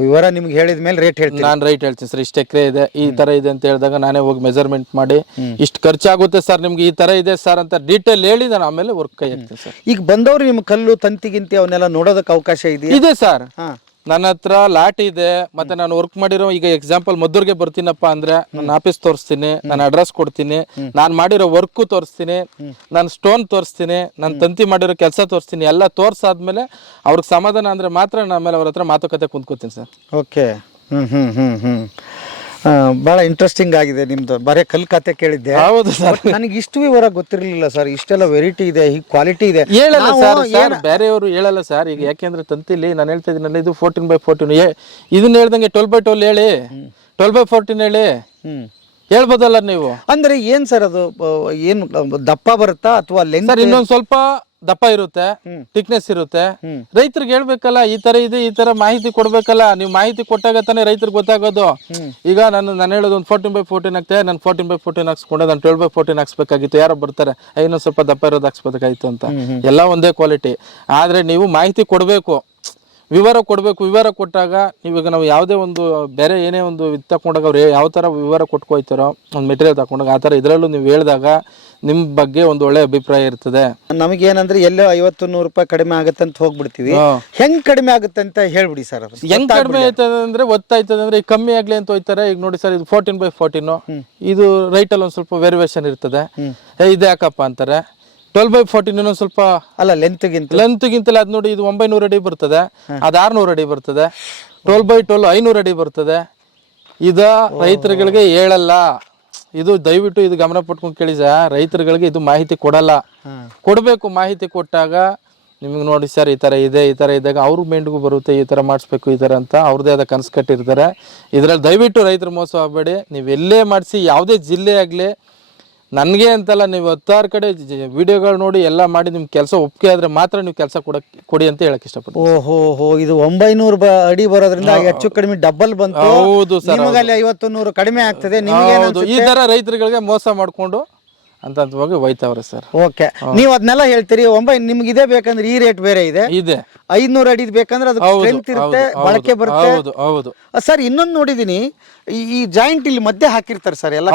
ವಿವರ ನಿಮ್ಗೆ ಹೇಳಿದ ಮೇಲೆ ರೇಟ್ ಹೇಳ್ತೀನಿ ನಾನು ರೇಟ್ ಹೇಳ್ತೀನಿ ಸರ್ ಇಷ್ಟು ಎಕ್ರೆ ಇದೆ ಈ ತರ ಇದೆ ಅಂತ ಹೇಳಿದಾಗ ನಾನೇ ಹೋಗಿ ಮೆಜರ್ಮೆಂಟ್ ಮಾಡಿ ಇಷ್ಟು ಖರ್ಚಾಗುತ್ತೆ ಸರ್ ನಿಮ್ಗೆ ಈ ತರ ಇದೆ ಸರ್ ಅಂತ ಡೀಟೇಲ್ ಹೇಳಿ ನಾನು ಆಮೇಲೆ ವರ್ಕ್ ಕೈ ಹಾಕ್ತೀನಿ ಸರ್ ಈಗ ಬಂದವರು ನಿಮ್ಮ ಕಲ್ಲು ತಂತಿಗಿಂತ ಅವನ್ನೆಲ್ಲ ನೋಡೋದಕ್ಕೆ ಅವಕಾಶ ಇದೆ ಇದೆ ಸರ್. ಹಾಂ. ನನ್ನ ಹತ್ರ ಲಾಟ್ ಇದೆ ಮತ್ತೆ ನಾನು ವರ್ಕ್ ಮಾಡಿರೋ ಈಗ ಎಕ್ಸಾಂಪಲ್ ಮದ್ದೂರ್ಗೆ ಬರ್ತೀನಪ್ಪ ಅಂದ್ರೆ ನಾನು ಆಫೀಸ್ ತೋರಿಸ್ತೀನಿ ನಾನು ಅಡ್ರೆಸ್ ಕೊಡ್ತೀನಿ ನಾನು ಮಾಡಿರೋ ವರ್ಕು ತೋರಿಸ್ತೀನಿ ನಾನು ಸ್ಟೋನ್ ತೋರಿಸ್ತೀನಿ ನಾನು ತಂತಿ ಮಾಡಿರೋ ಕೆಲಸ ತೋರಿಸ್ತೀನಿ ಎಲ್ಲ ತೋರ್ಸಾದ್ಮೇಲೆ ಅವ್ರಿಗೆ ಸಮಾಧಾನ ಅಂದ್ರೆ ಮಾತ್ರ ನಾನು ಮೇಲೆ ಅವ್ರ ಹತ್ರ ಮಾತುಕತೆ ಕುಂತ್ಕೋತೀನಿ ಸರ್. ಓಕೆ ಹ್ಮ್ ಹ್ಮ್ ಹ್ಮ್ ಹ್ಞೂ ಭಾಳ ಇಂಟ್ರೆಸ್ಟಿಂಗ್ ಆಗಿದೆ ನಿಮ್ದು. ಬರೀ ಕಲ್ ಕತೆ ಕೇಳಿದ್ದೆ. ಹೌದು ಸರ್. ನನಗೆ ಇಷ್ಟು ವಿವರ ಗೊತ್ತಿರಲಿಲ್ಲ ಸರ್. ಇಷ್ಟೆಲ್ಲ ವೆರೈಟಿ ಇದೆ ಈ ಕ್ವಾಲಿಟಿ ಇದೆ. ಹೇಳಲ್ಲ ಸರ್ ಸರ್ ಬೇರೆಯವರು ಹೇಳಲ್ಲ ಸರ್. ಈಗ ಯಾಕೆಂದ್ರೆ ತಂತಿಲಿ ನಾನು ಹೇಳ್ತಾ ಇದ್ದೀನಲ್ಲ ಇದು ಫೋರ್ಟೀನ್ ಬೈ ಫೋರ್ಟೀನ್ ಇದನ್ನ ಹೇಳ್ದಂಗೆ ಟ್ವೆಲ್ ಬೈ ಟ್ವೆಲ್ ಹೇಳಿ. ಟ್ವೆಲ್ ಬೈ ಫೋರ್ಟೀನ್ ಹೇಳಿ. ಹ್ಮ್. ಹೇಳ್ಬೋದಲ್ಲ ನೀವು? ಅಂದ್ರೆ ಏನ್ ಸರ್ ಅದು? ಏನು ದಪ್ಪ ಬರುತ್ತಾ ಅಥವಾ ಇನ್ನೊಂದು ಇನ್ನೊಂದ್ ಸ್ವಲ್ಪ ದಪ್ಪ ಇರುತ್ತೆ ಥಿಕ್ನೆಸ್ ಇರುತ್ತೆ. ರೈತರಿಗೆ ಹೇಳ್ಬೇಕಲ್ಲ ಈ ತರ ಇದೆ ಈ ತರ ಮಾಹಿತಿ ಕೊಡ್ಬೇಕಲ್ಲ ನೀವು ಮಾಹಿತಿ ಕೊಟ್ಟಾಗ ತಾನೇ ರೈತರಿಗೆ ಗೊತ್ತಾಗೋದು. ಈಗ ನಾನು ನಾನು ಹೇಳೋದು ಒಂದು ಫೋರ್ಟೀನ್ ಬೈ ಫೋರ್ಟೀನ್ ಹಾಕ್ತೆ ನಾನು ಫೋರ್ಟೀನ್ ಬೈ ಫೋರ್ಟೀನ್ ಹಾಕ್ಸ್ಕೊಂಡೆ ನಾನು ಟ್ವೆಲ್ ಬೈ ಫೋರ್ಟೀನ್ ಹಾಕ್ಸ್ಬೇಕಾಗಿತ್ತು ಯಾರೋ ಬರ್ತಾರೆ ಇನ್ನೊಂದು ಸ್ವಲ್ಪ ದಪ್ಪ ಇರೋದು ಹಾಕ್ಸ್ಬೇಕಾಗಿತ್ತು ಅಂತ. ಎಲ್ಲ ಒಂದೇ ಕ್ವಾಲಿಟಿ ಆದ್ರೆ ನೀವು ಮಾಹಿತಿ ಕೊಡಬೇಕು ವಿವರ ಕೊಡಬೇಕು ವಿವರ ಕೊಟ್ಟಾಗ ಇವಾಗ ನಾವು ಯಾವುದೇ ಒಂದು ಬೇರೆ ಏನೇ ಒಂದು ಇದು ತಗೊಂಡಾಗ ಅವ್ರು ಯಾವ ಥರ ವಿವರ ಕೊಟ್ಕೋಯ್ತಾರೋ ಒಂದು ಮೆಟೀರಿಯಲ್ ತಗೊಂಡಾಗ ಆ ಥರ ಇದರಲ್ಲೂ ನೀವು ಹೇಳಿದಾಗ ನಿಮ್ಮ ಬಗ್ಗೆ ಒಂದು ಒಳ್ಳೆ ಅಭಿಪ್ರಾಯ ಇರ್ತದೆ. ನಮಗೇನಂದ್ರೆ ಎಲ್ಲೋ ಐವತ್ತು ನೂರು ರೂಪಾಯಿ ಕಡಿಮೆ ಆಗುತ್ತೆ ಅಂತ ಹೋಗ್ಬಿಡ್ತೀವಿ. ಹೆಂಗ್ ಕಡಿಮೆ ಆಗುತ್ತೆ ಅಂತ ಹೇಳ್ಬಿಡಿ ಸರ್ ಹೆಂಗ್ ಕಡಿಮೆ ಆಯ್ತದೆ ಅಂದ್ರೆ ಅಂದ್ರೆ ಈಗ ಕಮ್ಮಿ ಆಗ್ಲಿ ಅಂತ ಹೋಯ್ತಾರೆ. ಈಗ ನೋಡಿ ಸರ್ ಇದು ಫೋರ್ಟೀನ್ ಬೈ ಫೋರ್ಟೀನು ಇದು ರೈಟ್ ಅಲ್ಲಿ ಒಂದ್ ಸ್ವಲ್ಪ ವೇರಿಯೇಷನ್ ಇರ್ತದೆ. ಇದು ಯಾಕಪ್ಪ ಅಂತಾರೆ. ಟ್ವೆಲ್ ಬೈ ಫೋರ್ಟೀನ್ ಇನ್ನೊಂದು ಸ್ವಲ್ಪ ಅಲ್ಲ ಲೆಂತ್ಗಿಂತ ಲೆಂತ್ಗಿಂತಲೇ ಅದು ನೋಡಿ ಇದು ಒಂಬೈನೂರು ಅಡಿ ಬರ್ತದೆ. ಅದು ಆರ್ನೂರು ಅಡಿ ಬರ್ತದೆ. ಟ್ವೆಲ್ ಬೈ ಟ್ವೆಲ್ ಐನೂರು ಅಡಿ ಬರ್ತದೆ. ಇದ ರೈತರುಗಳಿಗೆ ಹೇಳಲ್ಲ. ಇದು ದಯವಿಟ್ಟು ಇದು ಗಮನ ಪಟ್ಕೊಂಡು ಕೇಳಿ ಸರ್ ರೈತರುಗಳಿಗೆ ಇದು ಮಾಹಿತಿ ಕೊಡಲ್ಲ. ಕೊಡಬೇಕು ಮಾಹಿತಿ ಕೊಟ್ಟಾಗ ನಿಮ್ಗೆ ನೋಡಿ ಸರ್ ಈ ಥರ ಇದೆ ಈ ಥರ ಇದ್ದಾಗ ಅವ್ರ ಮೈಂಡ್ಗೂ ಬರುತ್ತೆ ಈ ಥರ ಮಾಡಿಸ್ಬೇಕು ಈ ಥರ ಅಂತ. ಅವ್ರದ್ದೇ ಆದ ಕನಸು ಕಟ್ಟಿರ್ತಾರೆ. ಇದರಲ್ಲಿ ದಯವಿಟ್ಟು ರೈತರು ಮೋಸ ಆಗಬೇಡಿ. ನೀವು ಎಲ್ಲೇ ಮಾಡಿಸಿ ಯಾವುದೇ ಜಿಲ್ಲೆ ಆಗಲಿ ನನಗೆ ಅಂತಲ್ಲ ನೀವು ಹತ್ತಾರು ಕಡೆ ವಿಡಿಯೋಗಳು ನೋಡಿ ಎಲ್ಲ ಮಾಡಿ ನಿಮ್ಮ ಕೆಲಸ ಒಪ್ಪಿಗೆ ಆದರೆ ಮಾತ್ರ ನೀವು ಕೆಲಸ ಕೊಡ ಕೊಡಿ ಅಂತ ಹೇಳಕ್ ಇಷ್ಟಪಡ್ತೀನಿ. ಓಹೋ ಹೋ ಇದು ಒಂಬೈನೂರು ಅಡಿ ಬರೋದ್ರಿಂದ ಹೆಚ್ಚು ಕಡಿಮೆ ಡಬಲ್ ಬಂತು. ಹೌದು ಸರ್ ನಿಮಗಲ್ಲಿ ಐವತ್ತು ನೂರು ಕಡಿಮೆ ಆಗ್ತದೆ. ನಿಮಗೆ ಈ ತರ ರೈತರುಗಳಿಗೆ ಮೋಸ ಮಾಡ್ಕೊಂಡು ಅಂತ ಹೋಗಿ ಹೋಯ್ತಾವ್ರೆ ಸರ್. ಓಕೆ. ನೀವು ಅದನ್ನೆಲ್ಲ ಹೇಳ್ತೀರಿ ಒಂಬೈ ನಿಮ್ಗೆ ಇದೇ ಬೇಕಂದ್ರೆ ಈ ರೇಟ್ ಬೇರೆ ಇದೆ. ಇದೆ. ಐದ್ನೂರು ಅಡಿ ಬೇಕಂದ್ರೆ ಅದು ಸ್ಟ್ರೆಂತ್ ಇರುತ್ತೆ ಬಳಕೆ ಬರುತ್ತೆ. ಹೌದು ಹೌದು. ಸರ್ ಇನ್ನೊಂದು ನೋಡಿದೀನಿ ಈ- ಜಾಯಿಂಟ್ ಇಲ್ಲಿ ಮಧ್ಯೆ ಹಾಕಿರ್ತಾರೆ ಸರ್ ಎಲ್ಲ.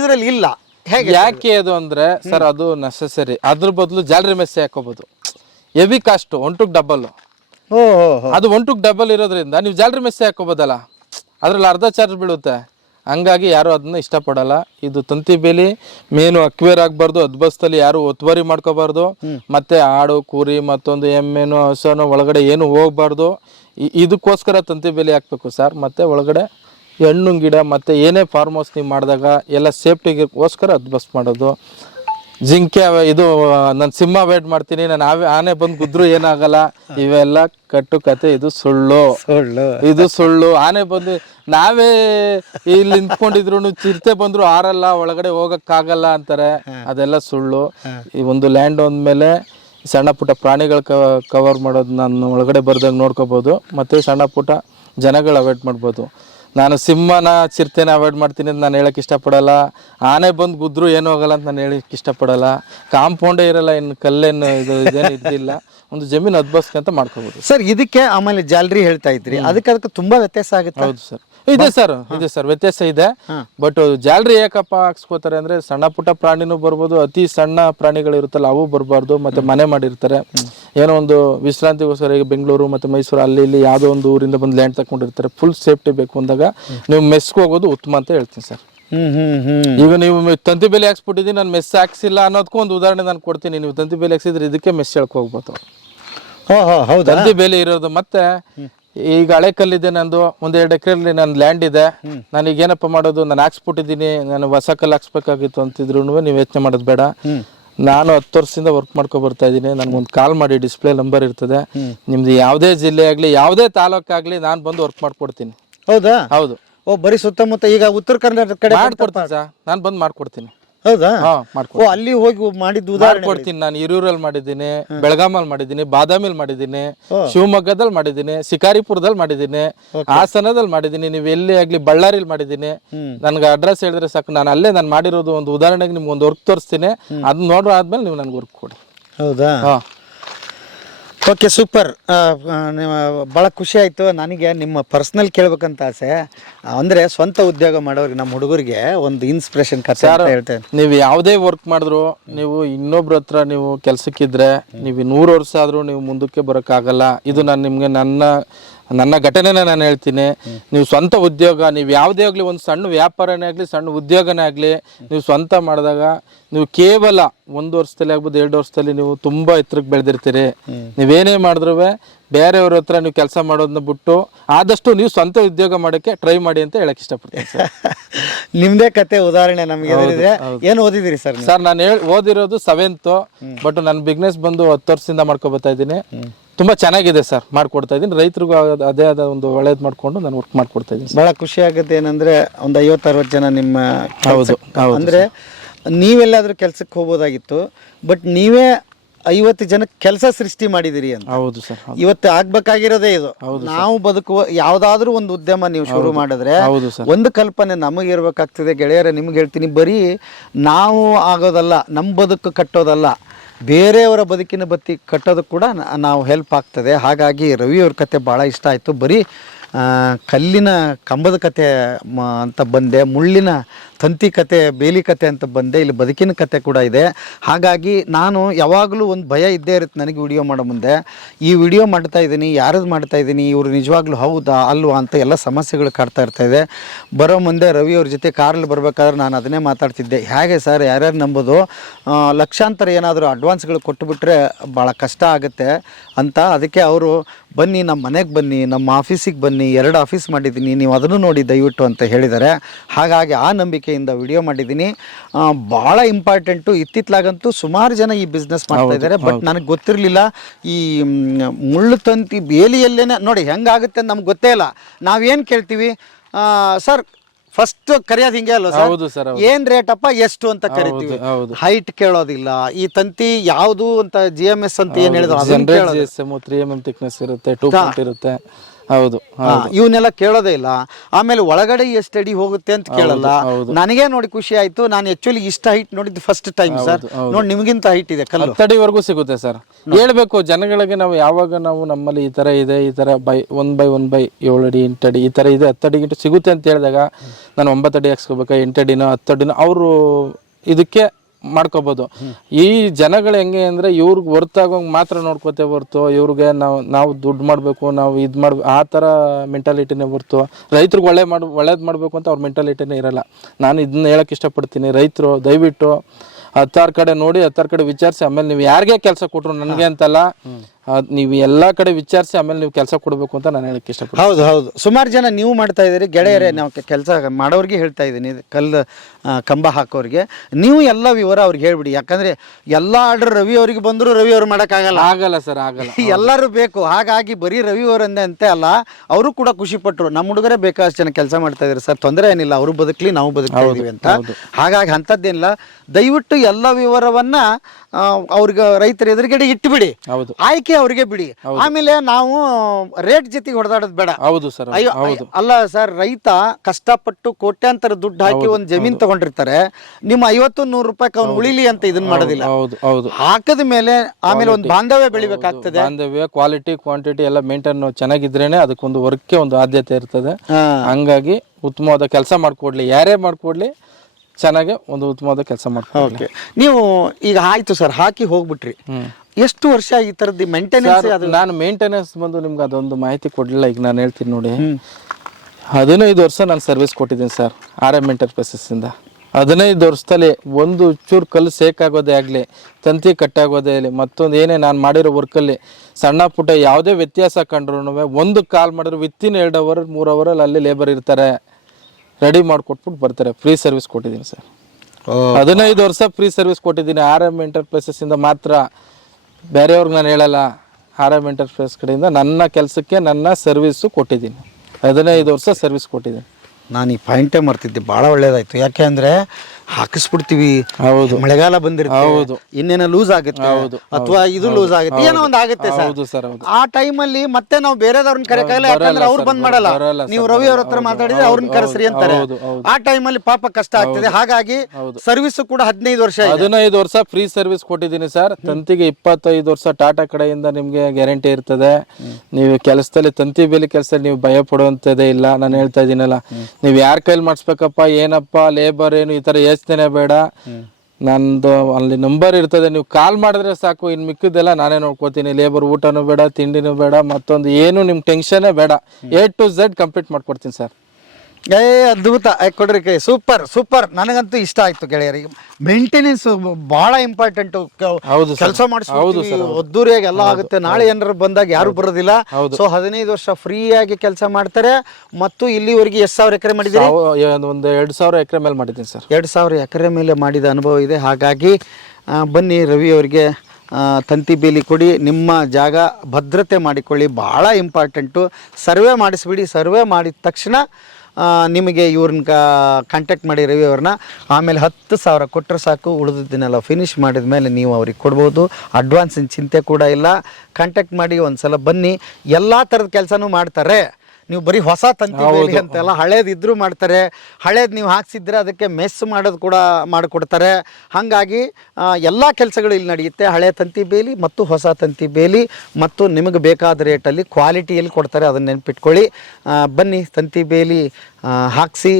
ಇದರಲ್ಲಿ ಇಲ್ಲ. ಯಾಕೆ ಅದು ಅಂದ್ರೆ ಸರ್ ಅದು ನೆಸೆಸರಿ ಅದ್ರ ಬದಲು ಜಾಲರಿ ಮೆಸ್ಸೆ ಹಾಕೋಬಹುದು ಹೆವಿ ಕಾಸ್ಟ್ ಒಂಟುಕ್ ಡಬಲ್ ಅದು ಒಂಟುಕ್ ಡಬಲ್ ಇರೋದ್ರಿಂದ ನೀವು ಜಾಲರಿ ಮೆಸ್ಸೆ ಹಾಕೋಬೋದಲ್ಲ? ಅದ್ರಲ್ಲಿ ಅರ್ಧ ಚಾರ್ಜ್ ಬೀಳುತ್ತೆ. ಹಂಗಾಗಿ ಯಾರು ಅದನ್ನ ಇಷ್ಟಪಡಲ್ಲ. ಇದು ತಂತಿ ಬೇಲಿ ಮೀನು ಅಕ್ವೇರ್ ಆಗ್ಬಾರ್ದು. ಅದ್ಬಸ್ತಲ್ಲಿ ಯಾರು ಒತ್ತುವರಿ ಮಾಡ್ಕೋಬಾರ್ದು. ಮತ್ತೆ ಆಡು ಕುರಿ ಮತ್ತೊಂದು ಎಮ್ಮೆನು ಹಸನೋ ಒಳಗಡೆ ಏನು ಹೋಗ್ಬಾರ್ದು. ಇದಕ್ಕೋಸ್ಕರ ತಂತಿ ಬೇಲಿ ಹಾಕ್ಬೇಕು ಸರ್. ಮತ್ತೆ ಒಳಗಡೆ ಹಣ್ಣು ಗಿಡ ಮತ್ತೆ ಏನೇ ಫಾರ್ಮ್ ಹೌಸ್ ನೀವು ಮಾಡಿದಾಗ ಎಲ್ಲ ಸೇಫ್ಟಿಗೋಸ್ಕರ ಅದ್ಬಸ್ಟ್ ಮಾಡೋದು. ಜಿಂಕೆ ಇದು ನಾನು ಸಿಂಹ ವೇಟ್ ಮಾಡ್ತೀನಿ ನಾನು ಆವೆ ಆನೆ ಬಂದು ಗುದ್ರು ಏನಾಗಲ್ಲ. ಇವೆಲ್ಲ ಕಟ್ಟು ಕತೆ ಇದು ಸುಳ್ಳು. ಸುಳ್ಳು. ಇದು ಸುಳ್ಳು. ಆನೆ ಬಂದು ನಾವೇ ಇಲ್ಲಿ ನಿಂತ್ಕೊಂಡಿದ್ರು ಚಿರತೆ ಬಂದ್ರು ಆರಲ್ಲ ಒಳಗಡೆ ಹೋಗಕ್ಕಾಗಲ್ಲ ಅಂತಾರೆ. ಅದೆಲ್ಲ ಸುಳ್ಳು. ಈ ಒಂದು ಲ್ಯಾಂಡ್ ಮೇಲೆ ಸಣ್ಣ ಪುಟ್ಟ ಪ್ರಾಣಿಗಳು ಕವರ್ ಮಾಡೋದು ನಾನು ಒಳಗಡೆ ಬರ್ದಂಗೆ ನೋಡ್ಕೋಬೋದು. ಮತ್ತೆ ಸಣ್ಣ ಪುಟ್ಟ ಜನಗಳು ಅವಾಯ್ಡ್ ಮಾಡ್ಬೋದು. ನಾನು ಸಿಂಹನ ಚಿರತೆನ ಅವಾಯ್ಡ್ ಮಾಡ್ತೀನಿ ಅಂತ ನಾನು ಹೇಳಕ್ ಇಷ್ಟಪಡಲ್ಲ. ಆನೆ ಬಂದು ಗುದ್ರು ಏನೂ ಆಗಲ್ಲ ಅಂತ ನಾನು ಹೇಳಕ್ಕೆ ಇಷ್ಟಪಡಲ್ಲ. ಕಾಂಪೌಂಡೇ ಇರಲ್ಲ ಇನ್ನು ಕಲ್ಲೇನು ಇದು ಇದೇನು ಇದ್ದಿಲ್ಲ. ಒಂದು ಜಮೀನು ಅದ್ಬಸ್ಕಂತ ಮಾಡ್ಕೋಬೋದು. ಸರ್ ಇದಕ್ಕೆ ಆಮೇಲೆ ಜಾಲರಿ ಹೇಳ್ತಾ ಇದ್ರಿ. ಅದಕ್ಕೆ ಅದಕ್ಕೆ ತುಂಬಾ ವ್ಯತ್ಯಾಸ ಆಗುತ್ತೆ. ಹೌದು ಸರ್. ಇದೆ ಸರ್ ಇದೆ ಸರ್ ವ್ಯತ್ಯಾಸ ಇದೆ. ಬಟ್ ಜಾಲರಿ ಯಾಕಪ್ಪ ಹಾಕ್ಸ್ಕೋತಾರೆ ಅಂದ್ರೆ ಸಣ್ಣ ಪುಟ್ಟ ಪ್ರಾಣಿನೂ ಬರ್ಬೋದು ಅತಿ ಸಣ್ಣ ಪ್ರಾಣಿಗಳು ಇರುತ್ತಲ್ಲ ಅವು ಬರಬಾರ್ದು ಮತ್ತೆ ಮನೆ ಮಾಡಿರ್ತಾರೆ. ಏನೋ ಒಂದು ವಿಶ್ರಾಂತಿಗೋಸ್ಕರ ಈಗ ಬೆಂಗಳೂರು ಮತ್ತೆ ಮೈಸೂರು ಅಲ್ಲಿ ಇಲ್ಲಿ ಯಾವುದೋ ಒಂದು ಊರಿಂದ ಬಂದು ಲ್ಯಾಂಡ್ ತಕೊಂಡಿರ್ತಾರೆ ಫುಲ್ ಸೇಫ್ಟಿ ಬೇಕು ಅಂದಾಗ ನೀವು ಮೆಸ್ಗೆ ಹೋಗೋದು ಉತ್ತಮ ಅಂತ ಹೇಳ್ತೀನಿ ಸರ್. ಹ್ಮ್ ಹ್ಮ್ ಹ್ಮ್. ಈಗ ನೀವು ತಂತಿ ಬೇಲಿ ಹಾಕ್ಸ್ಬಿಟ್ಟಿದ್ದೀನಿ ನಾನು ಮೆಸ್ ಹಾಕ್ಸಿಲ್ಲ ಅನ್ನೋದಕ್ಕೂ ಒಂದು ಉದಾಹರಣೆ ನಾನು ಕೊಡ್ತೀನಿ. ನೀವು ತಂತಿ ಬೇಲಿ ಹಾಕ್ಸಿದ್ರೆ ಇದಕ್ಕೆ ಮೆಸ್ ಹೇಳ್ಕೊ ಹೋಗ್ಬೋದು. ಓ ಹೋ ಹೌದಾ? ತಂತಿ ಬೇಲಿ ಇರೋದು ಮತ್ತೆ ಈಗ ಹಳೆ ಕಲ್ಲಿದೆ ನಂದು ಒಂದ್ ಎರಡು ಎಕರೆಲಿ ನನ್ನ ಲ್ಯಾಂಡ್ ಇದೆ. ನಾನೀಗ ಏನಪ್ಪ ಮಾಡೋದು ನಾನು ಹಾಕ್ಸ್ಬಿಟ್ಟಿದ್ದೀನಿ ನಾನು ಹೊಸ ಕಲ್ಲು ಹಾಕ್ಸ್ಬೇಕಾಗಿತ್ತು ಅಂತಿದ್ರು ನೀವು ಯೋಚನೆ ಮಾಡೋದು ಬೇಡ. ನಾನು ಹತ್ತು ವರ್ಷದಿಂದ ವರ್ಕ್ ಮಾಡ್ಕೊ ಬರ್ತಾ ಇದ್ದೀನಿ ನನ್ಗೊಂದು ಕಾಲ್ ಮಾಡಿ ಡಿಸ್ಪ್ಲೇ ನಂಬರ್ ಇರ್ತದೆ. ನಿಮ್ದು ಯಾವುದೇ ಜಿಲ್ಲೆ ಆಗಲಿ ಯಾವುದೇ ತಾಲೂಕಾಗಲಿ ನಾನು ಬಂದು ವರ್ಕ್ ಮಾಡ್ಕೊಡ್ತೀನಿ. ಹೌದಾ? ಹೌದು. ಓ ಬರೀ ಸುತ್ತಮುತ್ತ ಈಗ ಉತ್ತರ ಕರ್ನಾಟಕ ಕಡೆ ಮಾಡ್ಕೊಡ್ತೀನಿ ಸರ್ ನಾನು ಬಂದು ಮಾಡ್ಕೊಡ್ತೀನಿ. ಹೌದಾ? ಹಾ ಓ ಮಾಡ್ಕೊಡ್ತೀನಿ ಅಲ್ಲಿ ಹೋಗಿ ಮಾಡಿದ್ದು ಉದಾಹರಣೆ ಕೊಡ್ತೀನಿ ನಾನು. ಹಿರೂರಲ್ಲಿ ಮಾಡಿದ್ದೀನಿ ಬೆಳಗಾಮಲ್ಲಿ ಮಾಡಿದ್ದೀನಿ ಬಾದಾಮಿಲ್ ಮಾಡಿದ್ದೀನಿ ಶಿವಮೊಗ್ಗದಲ್ಲಿ ಮಾಡಿದ್ದೀನಿ ಶಿಕಾರಿಪುರದಲ್ಲಿ ಮಾಡಿದ್ದೀನಿ ಹಾಸನದಲ್ಲಿ ಮಾಡಿದ್ದೀನಿ ನೀವು ಎಲ್ಲಿ ಆಗ್ಲಿ ಬಳ್ಳಾರಿಲಿ ಮಾಡಿದ್ದೀನಿ. ನನ್ಗೆ ಅಡ್ರೆಸ್ ಹೇಳಿದ್ರೆ ಸಾಕು. ನಾನು ಅಲ್ಲೇ ನಾನು ಮಾಡಿರೋದು ಒಂದು ಉದಾಹರಣೆಗೆ ನಿಮ್ಗೆ ಒಂದು ವರ್ಕ್ ತೋರಿಸ್ತೀನಿ ಅದನ್ನ ನೋಡೋ ಆದ್ಮೇಲೆ ನೀವು ನನ್ಗೆ ವರ್ಕ್ ಕೊಡಿ. ಹೌದಾ? ಹಾ. ಓಕೆ ಸೂಪರ್ ಭಾಳ ಖುಷಿ ಆಯಿತು. ನನಗೆ ನಿಮ್ಮ ಪರ್ಸ್ನಲ್ ಕೇಳ್ಬೇಕಂತ ಆಸೆ. ಅಂದರೆ ಸ್ವಂತ ಉದ್ಯೋಗ ಮಾಡೋರಿಗೆ ನಮ್ಮ ಹುಡುಗರಿಗೆ ಒಂದು ಇನ್ಸ್ಪಿರೇಷನ್ ಕಥೆ ಹೇಳ್ತೇನೆ. ನೀವು ಯಾವುದೇ ವರ್ಕ್ ಮಾಡಿದ್ರು ನೀವು ಇನ್ನೊಬ್ರ ಹತ್ರ ನೀವು ಕೆಲಸಕ್ಕಿದ್ರೆ ನೀವು ನೂರು ವರ್ಷ ಆದರೂ ನೀವು ಮುಂದಕ್ಕೆ ಬರೋಕ್ಕಾಗಲ್ಲ. ಇದು ನಾನು ನಿಮಗೆ ನನ್ನ ನನ್ನ ಘಟನೆನ ನಾನು ಹೇಳ್ತೀನಿ. ನೀವು ಸ್ವಂತ ಉದ್ಯೋಗ ನೀವು ಯಾವುದೇ ಆಗಲಿ ಒಂದು ಸಣ್ಣ ವ್ಯಾಪಾರನೇ ಆಗಲಿ ಸಣ್ಣ ಉದ್ಯೋಗನೇ ಆಗಲಿ ನೀವು ಸ್ವಂತ ಮಾಡಿದಾಗ ನೀವು ಕೇವಲ ಒಂದು ವರ್ಷದಲ್ಲಿ ಆಗ್ಬೋದು ಎರಡು ವರ್ಷದಲ್ಲಿ ನೀವು ತುಂಬಾ ಎತ್ತರಕ್ಕೆ ಬೆಳೆದಿರ್ತೀರಿ. ನೀವೇನೇ ಮಾಡಿದ್ರು ಬೇರೆಯವ್ರ ಹತ್ರ ನೀವು ಕೆಲಸ ಮಾಡೋದನ್ನ ಬಿಟ್ಟು ಆದಷ್ಟು ನೀವು ಸ್ವಂತ ಉದ್ಯೋಗ ಮಾಡೋಕ್ಕೆ ಟ್ರೈ ಮಾಡಿ ಅಂತ ಹೇಳಕ್ ಇಷ್ಟಪಡ್ತೀನಿ ಸರ್. ನಿಮ್ಮದೇ ಕತೆ ಉದಾಹರಣೆ ನಮಗೆ ಏನು ಓದಿದಿರಿ ಸರ್ ಸರ್ ನಾನು ಹೇಳಿ ಓದಿರೋದು ಸೆವೆಂತು ಬಟ್ ನನ್ನ ಬಿಸ್ನೆಸ್ ಬಂದು ಹತ್ತು ವರ್ಷದಿಂದ ಮಾಡ್ಕೊಬತ್ತಾ ಇದ್ದೀನಿ. ತುಂಬಾ ಚೆನ್ನಾಗಿದೆ ಸರ್ ಮಾಡ್ಕೊಡ್ತಾ ಇದ್ದೀನಿ. ರೈತರಿಗೂ ಅದೇ ಆದ ಒಂದು ಒಳ್ಳೇದು ಮಾಡ್ಕೊಂಡು ನಾನು ವರ್ಕ್ ಮಾಡ್ಕೊಡ್ತಾ ಇದ್ದೀನಿ ಭಾಳ ಖುಷಿ ಆಗುತ್ತೆ ಏನಂದ್ರೆ ಒಂದು ಐವತ್ತು ಅರವತ್ತು ಜನ ನಿಮ್ಮ ಹೌದು, ಅಂದರೆ ನೀವೆಲ್ಲಾದರೂ ಕೆಲ್ಸಕ್ಕೆ ಹೋಗ್ಬೋದಾಗಿತ್ತು ಬಟ್ ನೀವೇ ಐವತ್ತು ಜನಕ್ಕೆ ಕೆಲಸ ಸೃಷ್ಟಿ ಮಾಡಿದಿರಿ ಅಂತ. ಹೌದು ಸರ್ ಇವತ್ತು ಆಗ್ಬೇಕಾಗಿರೋದೇ ಇದು. ನಾವು ಬದುಕುವ ಯಾವ್ದಾದ್ರೂ ಒಂದು ಉದ್ಯಮ ನೀವು ಶುರು ಮಾಡಿದ್ರೆ ಹೌದು ಸರ್. ಒಂದು ಕಲ್ಪನೆ ನಮಗೆ ಇರ್ಬೇಕಾಗ್ತದೆ. ಗೆಳೆಯರೇ ನಿಮ್ಗೆ ಹೇಳ್ತೀನಿ ಬರೀ ನಾವು ಆಗೋದಲ್ಲ ನಮ್ಮ ಬದುಕು ಕಟ್ಟೋದಲ್ಲ. ಬೇರೆಯವರ ಬದುಕಿನ ಬತ್ತಿ ಕಟ್ಟೋದು ಕೂಡ ನಾವು ಹೆಲ್ಪ್ ಆಗ್ತದೆ. ಹಾಗಾಗಿ ರವಿಯವ್ರ ಕತೆ ಭಾಳ ಇಷ್ಟ ಆಯಿತು. ಬರೀ ಕಲ್ಲಿನ ಕಂಬದ ಕತೆ ಅಂತ ಬಂದೆ. ಮುಳ್ಳಿನ ತಂತಿ ಕತೆ, ಬೇಲಿ ಕತೆ ಅಂತ ಬಂದೆ ಇಲ್ಲಿ ಬದುಕಿನ ಕತೆ ಕೂಡ ಇದೆ. ಹಾಗಾಗಿ ನಾನು ಯಾವಾಗಲೂ ಒಂದು ಭಯ ಇದ್ದೇ ಇರುತ್ತೆ ನನಗೆ ವಿಡಿಯೋ ಮಾಡೋ ಮುಂದೆ. ಈ ವಿಡಿಯೋ ಮಾಡ್ತಾ ಇದ್ದೀನಿ, ಯಾರದು ಮಾಡ್ತಾ ಇದ್ದೀನಿ, ಇವರು ನಿಜವಾಗ್ಲೂ ಹೌದಾ, ಅಲ್ವಾ ಅಂತ ಎಲ್ಲ ಸಮಸ್ಯೆಗಳು ಕಾಡ್ತಾ ಇರ್ತಾ ಇದೆ. ಬರೋ ಮುಂದೆ ರವಿ ಅವ್ರ ಜೊತೆ ಕಾರಲ್ಲಿ ಬರಬೇಕಾದ್ರೆ ನಾನು ಅದನ್ನೇ ಮಾತಾಡ್ತಿದ್ದೆ. ಹೇಗೆ ಸರ್, ಯಾರ್ಯಾರು ನಂಬೋದು? ಲಕ್ಷಾಂತರ ಏನಾದರೂ ಅಡ್ವಾನ್ಸ್ಗಳು ಕೊಟ್ಟುಬಿಟ್ರೆ ಭಾಳ ಕಷ್ಟ ಆಗುತ್ತೆ ಅಂತ. ಅದಕ್ಕೆ ಅವರು, ಬನ್ನಿ, ನಮ್ಮ ಮನೆಗೆ ಬನ್ನಿ, ನಮ್ಮ ಆಫೀಸಿಗೆ ಬನ್ನಿ, ಎರಡು ಆಫೀಸ್ ಮಾಡಿದ್ದೀನಿ, ನೀವು ಅದನ್ನು ನೋಡಿ ದಯವಿಟ್ಟು ಅಂತ ಹೇಳಿದ್ದಾರೆ. ಹಾಗಾಗಿ ಆ ನಂಬಿಕೆಯಿಂದ ವಿಡಿಯೋ ಮಾಡಿದ್ದೀನಿ. ಭಾಳ ಇಂಪಾರ್ಟೆಂಟು ಇತ್ತಿತ್ಲಾಗಂತೂ ಸುಮಾರು ಜನ ಈ ಬಿಸ್ನೆಸ್ ಮಾಡ್ತಾ ಇದ್ದಾರೆ. ಬಟ್ ನನಗೆ ಗೊತ್ತಿರಲಿಲ್ಲ ಈ ಮುಳ್ಳು ತಂತಿ ಬೇಲಿಯಲ್ಲೇನೆ ನೋಡಿ ಹೆಂಗಾಗುತ್ತೆ ಅಂತ ನಮ್ಗೆ ಗೊತ್ತೇ ಇಲ್ಲ. ನಾವೇನು ಕೇಳ್ತೀವಿ? ಸರ್ ಫಸ್ಟ್ ಕರೆಯೋದು ಹಿಂಗೆ ಅಲ್ಲ ಸರ್ ಹೌದು ಸರ್ ಏನ್ ರೇಟ್ ಅಪ್ಪ? ಎಷ್ಟು ಅಂತ ಕರಿತೀವಿ. ಹೈಟ್ ಕೇಳೋದಿಲ್ಲ. ಈ ತಂತಿ ಯಾವುದು ಅಂತ ಜಿ ಎಂ ಎಸ್ ಅಂತ ಏನ್ ಹೇಳಿದ್ರು ತ್ರೀ ಎಂ ಎಂ ಥಿಕ್ನೆಸ್ ಇರುತ್ತೆ ಟೂ ಇರುತ್ತೆ. ಹೌದು ಇವನ್ನೆಲ್ಲ ಕೇಳೋದೇ ಇಲ್ಲ. ಆಮೇಲೆ ಒಳಗಡೆ ಎಷ್ಟು ಅಡಿ ಹೋಗುತ್ತೆ ಅಂತ ಕೇಳಲ್ಲ. ನನಗೆ ನೋಡಿ ಖುಷಿ ಆಯ್ತು. ನಾನು ಆಕ್ಚುಲಿ ಇಷ್ಟ ಹೈಟ್ ನೋಡಿದ್ದು ಫಸ್ಟ್ ಟೈಮ್ ಸರ್ ನೋಡಿ ನಿಮ್ಗಿಂತ ಹೈಟ್ ಇದೆ ಕಲ್ಲು. ಹತ್ತಡಿವರೆಗೂ ಸಿಗುತ್ತೆ ಸರ್ ಹೇಳ್ಬೇಕು ಜನಗಳಿಗೆ ನಾವು ಯಾವಾಗ ನಾವು ನಮ್ಮಲ್ಲಿ ಈ ತರ ಇದೆ ಈ ತರ by one by one by ಏಳು ಅಡಿ ಎಂಟು ಅಡಿ ಈ ತರ ಇದೆ ಹತ್ತಡಿಗಿಂಟು ಸಿಗುತ್ತೆ ಅಂತ ಹೇಳಿದಾಗ ನಾನು ಒಂಬತ್ತು ಅಡಿ ಹಾಕ್ಸ್ಕೋಬೇಕಾ ಎಂಟು ಅಡಿನೋ ಹತ್ತು ಅಡಿನೋ ಅವರು ಇದಕ್ಕೆ ಮಾಡ್ಕೋಬೋದು. ಈ ಜನಗಳು ಹೆಂಗೆ ಅಂದ್ರೆ ಇವ್ರಿಗೆ ಹೊರ್ತಾಗೋಂಗ್ ಮಾತ್ರ ನೋಡ್ಕೋತೇ ಹೊರ್ತು ಇವ್ರಿಗೆ ನಾವು ನಾವು ದುಡ್ಡು ಮಾಡಬೇಕು ನಾವು ಇದು ಮಾಡಬೇಕು ಆ ಥರ ಮೆಂಟಾಲಿಟಿನೇ ಹೊರ್ತು. ರೈತ್ರಿಗೆ ಒಳ್ಳೆ ಮಾಡ ಒಳ್ಳೇದು ಮಾಡಬೇಕು ಅಂತ ಅವ್ರ ಮೆಂಟಾಲಿಟಿನೇ ಇರಲ್ಲ. ನಾನು ಇದನ್ನ ಹೇಳೋಕ್ಕೆ ಇಷ್ಟಪಡ್ತೀನಿ. ರೈತರು ದಯವಿಟ್ಟು ಹತ್ತಾರು ಕಡೆ ನೋಡಿ ಹತ್ತಾರು ಕಡೆ ವಿಚಾರಿಸಿ ಆಮೇಲೆ ನೀವು ಯಾರಿಗೆ ಕೆಲಸ ಕೊಟ್ಟರು ನನಗೆ ಅಂತಲ್ಲ ನೀವು ಎಲ್ಲಾ ಕಡೆ ವಿಚಾರಿಸಿ ಆಮೇಲೆ ನೀವು ಕೆಲಸ ಕೊಡಬೇಕು ಅಂತ ನಾನು ಹೇಳಕ್ ಇಷ್ಟಪಡ್ತೀನಿ. ಹೌದು ಹೌದು. ಸುಮಾರು ಜನ ನೀವು ಮಾಡ್ತಾ ಇದ್ದೀರಿ ಗೆಳೆಯರೇ ನಾವು ಕೆಲಸ ಮಾಡೋರಿಗೆ ಹೇಳ್ತಾ ಇದ್ದೀನಿ. ಕಲ್ಲು ಕಂಬ ಹಾಕೋರಿಗೆ. ನೀವು ಎಲ್ಲ ವಿವರ ಅವ್ರಿಗೆ ಹೇಳ್ಬಿಡಿ. ಯಾಕಂದ್ರೆ ಎಲ್ಲ ಆರ್ಡರ್ ರವಿ ಅವರಿಗೆ ಬಂದರೂ ರವಿ ಅವ್ರು ಮಾಡೋಕ್ಕಾಗಲ್ಲ. ಆಗಲ್ಲ ಸರ್ ಆಗಲ್ಲ. ಎಲ್ಲರೂ ಬೇಕು. ಹಾಗಾಗಿ ಬರೀ ರವಿ ಅವರಂದೇ ಅಂತೆ ಅಲ್ಲ ಅವರು ಕೂಡ ಖುಷಿ ಪಟ್ಟರು ನಮ್ಮ ಹುಡುಗರೇ ಬೇಕಾದಷ್ಟು ಜನ ಕೆಲಸ ಮಾಡ್ತಾ ಇದ್ದಾರೆ ಸರ್. ತೊಂದರೆ ಏನಿಲ್ಲ. ಅವರು ಬದುಕಲಿ ನಾವು ಬದುಕ್ತಾ ಇದೀವಿ ಅಂತ. ಹಾಗಾಗಿ ಅಂಥದ್ದೇನಿಲ್ಲ. ದಯವಿಟ್ಟು ಎಲ್ಲ ವಿವರವನ್ನ ಅವ್ರಿಗೆ ರೈತರ ಎದುರುಗಡೆ ಇಟ್ಬಿಡಿ. ಹೌದು. ಆಯ್ಕೆ ಅವ್ರಿಗೆ ಬಿಡಿ. ಆಮೇಲೆ ನಾವು ರೇಟ್ ಜೊತೆಗೆ ಹೊಡೆದಾಡೋದು ಬೇಡ. ಹೌದು ಸರ್ ಹೌದು. ಅಲ್ಲ ಸರ್ ರೈತ ಕಷ್ಟಪಟ್ಟು ಕೋಟ್ಯಾಂತರ ದುಡ್ಡು ಹಾಕಿ ಒಂದು ಜಮೀನ್ ತಗೊಂಡಿರ್ತಾರೆ. ನಿಮ್ಮ ಐವತ್ತು ನೂರು ರೂಪಾಯಿ ಅವ್ನು ಉಳಿಲಿ ಅಂತ ಇದನ್ನ ಮಾಡೋದಿಲ್ಲ. ಹೌದು ಹೌದು. ಹಾಕದ ಮೇಲೆ ಆಮೇಲೆ ಒಂದು ಬಾಂಧವ್ಯ ಬೆಳಿಬೇಕಾಗ್ತದೆ. ಬಾಂಧವ್ಯ ಕ್ವಾಲಿಟಿ ಕ್ವಾಂಟಿಟಿ ಎಲ್ಲ ಮೇಂಟೈನ್ ಚೆನ್ನಾಗಿದ್ರೇನೆ ಅದಕ್ಕೊಂದು ವರ್ಕ್ಗೆ ಒಂದು ಆದ್ಯತೆ ಇರ್ತದೆ. ಹಂಗಾಗಿ ಉತ್ತಮವಾದ ಕೆಲಸ ಮಾಡ್ಕೊಡ್ಲಿ. ಯಾರೇ ಮಾಡ್ಕೊಡ್ಲಿ ಚೆನ್ನಾಗಿ ಒಂದು ಉತ್ತಮವಾದ ಕೆಲಸ ಮಾಡ್ಕೊಂಡು ಓಕೆ. ನೀವು ಈಗ ಆಯ್ತು ಸರ್ ಹಾಕಿ ಹೋಗ್ಬಿಟ್ರಿ. ಎಷ್ಟು ವರ್ಷ ಈ ತರದ ಮೇಂಟೆನೆನ್ಸ್ ನಾನು ಮೇಂಟೆನೆನ್ಸ್ ಬಂದು ನಿಮ್ಗೆ ಅದೊಂದು ಮಾಹಿತಿ ಕೊಡ್ಲಿಲ್ಲ ಈಗ ನಾನು ಹೇಳ್ತೀನಿ ನೋಡಿ. ಹದಿನೈದು ವರ್ಷ ನಾನು ಸರ್ವಿಸ್ ಕೊಟ್ಟಿದ್ದೀನಿ ಸರ್ ಆರ್ ಎಂ ಎಂಟರ್ಪ್ರೈಸಸ್ಸಿಂದ ಹದಿನೈದು ವರ್ಷದಲ್ಲಿ ಒಂದು ಚೂರು ಕಲ್ಲು ಸೇಕಾಗೋದೇ ಆಗಲಿ ತಂತಿ ಕಟ್ಟಾಗೋದೇ ಆಗಲಿ ಮತ್ತೊಂದು ಏನೇ ನಾನು ಮಾಡಿರೋ ವರ್ಕಲ್ಲಿ ಸಣ್ಣ ಪುಟ್ಟ ಯಾವುದೇ ವ್ಯತ್ಯಾಸ ಕಂಡ್ರು ಒಂದು ಕಾಲ್ ಮಾಡಿದ್ರು ವಿತ್ತಿನ್ ಎರಡು ಅವರ್ ಮೂರು ಅವರಲ್ಲಿ ಅಲ್ಲಿ ಲೇಬರ್ ಇರ್ತಾರೆ. ರೆಡಿ ಮಾಡ್ಕೊಟ್ಬಿಟ್ಟು ಬರ್ತಾರೆ. ಫ್ರೀ ಸರ್ವಿಸ್ ಕೊಟ್ಟಿದ್ದೀನಿ ಸರ್. ಹದಿನೈದು ವರ್ಷ ಫ್ರೀ ಸರ್ವಿಸ್ ಕೊಟ್ಟಿದ್ದೀನಿ. ಆರ್ ಎಂ ಎಂಟರ್ಪ್ರೈಸಸ್ಸಿಂದ ಮಾತ್ರ ಬೇರೆಯವ್ರಿಗೆ ನಾನು ಹೇಳಲ್ಲ. ಆರ್ ಎಂ ಎಂಟರ್ಪ್ರೈಸ್ ಕಡೆಯಿಂದ ನನ್ನ ಕೆಲಸಕ್ಕೆ ನನ್ನ ಸರ್ವಿಸು ಕೊಟ್ಟಿದ್ದೀನಿ. ಹದಿನೈದು ವರ್ಷ ಸರ್ವಿಸ್ ಕೊಟ್ಟಿದ್ದೀನಿ. ನಾನು ಈ ಪಾಯಿಂಟೇ ಮರ್ತಿದ್ದೆ. ಭಾಳ ಒಳ್ಳೇದಾಯಿತು. ಯಾಕೆ ಅಂದ್ರೆ ಹಾಕಿಸ್ಬಿಡ್ತೀವಿ. ಹೌದು. ಮಳೆಗಾಲ ಬಂದಿರುತ್ತೆ. ಹೌದು. ಇನ್ನೇನ ಲೂಸ್ ಆಗುತ್ತೆ? ಅಥವಾ ಇದು ಲೂಸ್ ಆಗುತ್ತೆ? ಏನೋ ಒಂದು ಆಗುತ್ತೆ ಸರ್. ಹೌದು ಸರ್ ಹೌದು. ಆ ಟೈಮಲ್ಲಿ ಮತ್ತೆ ನಾವು ಬೇರೆದವ್ರನ್ನ ಕರೆಕಾಗಲ್ಲ ಯಾಕಂದ್ರೆ ಅವ್ರು ಬಂದ್ ಮಾಡಲ್ಲ. ನೀವು ರವಿ ಅವ್ರ ಹತ್ರ ಮಾತಾಡಿದ್ರೆ ಅವ್ರನ್ನ ಕರೆಸ್ರಿ ಅಂತಾರೆ. ಆ ಟೈಮ್ ಟೈಮಲ್ಲಿ ಪಾಪ ಕಷ್ಟ ಆಗ್ತದೆ. ಹಾಗಾಗಿ ಸರ್ವಿಸ್ ಕೂಡ ಹದಿನೈದು ವರ್ಷ ಹದಿನೈದು ವರ್ಷ ಫ್ರೀ ಸರ್ವಿಸ್ ಕೊಟ್ಟಿದ್ದೀನಿ ಸರ್. ತಂತಿಗೆ ಇಪ್ಪತ್ತೈದು ವರ್ಷ ಟಾಟಾ ಕಡೆಯಿಂದ ನಿಮಗೆ ಗ್ಯಾರಂಟಿ ಇರ್ತದೆ. ನೀವು ಕೆಲಸದಲ್ಲಿ ತಂತಿ ಬೇಲಿ ಕೆಲಸದಲ್ಲಿ ನೀವು ಭಯ ಪಡುವಂತದೇ ಇಲ್ಲ. ನಾನು ಹೇಳ್ತಾ ಇದ್ದೀನಲ್ಲ. ನೀವು ಯಾರ ಕೈಲಿ ಮಾಡಿಸ್ಬೇಕಪ್ಪ ಏನಪ್ಪ ಲೇಬರ್ ಏನು ಈ ಥರ ಯೋಚನೆ ಬೇಡ. ನಂದು ಅಲ್ಲಿ ನಂಬರ್ ಇರ್ತದೆ ನೀವು ಕಾಲ್ ಮಾಡಿದ್ರೆ ಸಾಕು. ಇನ್ನು ಮಿಕ್ಕಿದ್ದೆಲ್ಲ ನಾನೇ ನೋಡ್ಕೋತೀನಿ. ಲೇಬರ್ ಊಟನೂ ಬೇಡ ತಿಂಡಿನೂ ಬೇಡ ಮತ್ತೊಂದು ಏನು ನಿಮ್ಮ ಟೆನ್ಷನ್ನೇ ಬೇಡ. ಎ ಟು ಝೆಡ್ ಕಂಪ್ಲೀಟ್ ಮಾಡ್ಕೊಡ್ತೀನಿ ಸರ್ ಏ ಅದ್ಭುತ. ಕೊಡ್ರಿ ಕೈ. Super super. ನನಗಂತೂ ಇಷ್ಟ ಆಯ್ತು ಗೆಳೆಯರಿಗೆ ಮೇಂಟೆನೆನ್ಸ್ ಬಹಳ ಇಂಪಾರ್ಟೆಂಟ್ ಹೌದು. ಕೆಲಸ ಮಾಡಿಸ್ಬೋದು ಒದ್ದೂರಿಯಾಗಿ ಎಲ್ಲ ಆಗುತ್ತೆ. ನಾಳೆ ಏನಾರು ಬಂದಾಗ ಯಾರು ಬರೋದಿಲ್ಲ. ಸೊ ಹದಿನೈದು ವರ್ಷ ಫ್ರೀ ಆಗಿ ಕೆಲಸ ಮಾಡ್ತಾರೆ. ಮತ್ತು ಇಲ್ಲಿವರೆಗೆ ಎಷ್ಟು ಸಾವಿರ ಎಕರೆ ಮಾಡಿದ್ದೀರಿ? ಒಂದು ಎರಡು ಸಾವಿರ ಎಕರೆ ಮೇಲೆ ಮಾಡಿದ್ದೀನಿ ಸರ್. ಎರಡು ಸಾವಿರ ಎಕರೆ ಮೇಲೆ ಮಾಡಿದ ಅನುಭವ ಇದೆ. ಹಾಗಾಗಿ ಬನ್ನಿ ರವಿ ಅವರಿಗೆ ತಂತಿ ಬೇಲಿ ಕೊಡಿ. ನಿಮ್ಮ ಜಾಗ ಭದ್ರತೆ ಮಾಡಿಕೊಳ್ಳಿ. ಭಾಳ ಇಂಪಾರ್ಟೆಂಟು ಸರ್ವೆ ಮಾಡಿಸ್ಬಿಡಿ. ಸರ್ವೆ ಮಾಡಿದ ತಕ್ಷಣ ನಿಮಗೆ ಇವ್ರನ್ನ ಕಾಂಟ್ಯಾಕ್ಟ್ ಮಾಡಿ ರವಿ ಆಮೇಲೆ ಹತ್ತು ಸಾವಿರ ಕೊಟ್ಟರೆ ಸಾಕು, ಉಳಿದಿದ್ದನ್ನೆಲ್ಲ ಫಿನಿಶ್ ಮಾಡಿದ ಮೇಲೆ ನೀವು ಅವ್ರಿಗೆ ಕೊಡ್ಬೋದು. ಅಡ್ವಾನ್ಸಿನ ಚಿಂತೆ ಕೂಡ ಇಲ್ಲ. ಕಾಂಟ್ಯಾಕ್ಟ್ ಮಾಡಿ ಒಂದು ಸಲ ಬನ್ನಿ. ಎಲ್ಲ ಥರದ ಕೆಲಸನೂ ಮಾಡ್ತಾರೆ. ನೀವು ಬರೀ ಹೊಸ ತಂತಿ ಬೇಲಿ ಅಂತೆಲ್ಲ ಹಳೇದು ಇದ್ರೂ ಮಾಡ್ತಾರೆ. ಹಳೇದು ನೀವು ಹಾಕ್ಸಿದ್ರೆ ಅದಕ್ಕೆ ಮೆಸ್ ಮಾಡೋದು ಕೂಡ ಮಾಡಿಕೊಡ್ತಾರೆ. ಹಾಗಾಗಿ ಎಲ್ಲ ಕೆಲಸಗಳು ಇಲ್ಲಿ ನಡೆಯುತ್ತೆ. ಹಳೆ ತಂತಿ ಬೇಲಿ ಮತ್ತು ಹೊಸ ತಂತಿ ಬೇಲಿ ಮತ್ತು ನಿಮಗೆ ಬೇಕಾದ ರೇಟಲ್ಲಿ ಕ್ವಾಲಿಟಿಯಲ್ಲಿ ಕೊಡ್ತಾರೆ ಅದನ್ನು ನೆನ್ಪಿಟ್ಕೊಳ್ಳಿ. ಬನ್ನಿ ತಂತಿ ಬೇಲಿ ಹಾಕಿಸಿ ಹಾಕ್ಸಿ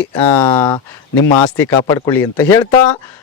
ನಿಮ್ಮ ಆಸ್ತಿ ಕಾಪಾಡ್ಕೊಳ್ಳಿ ಅಂತ ಹೇಳ್ತಾ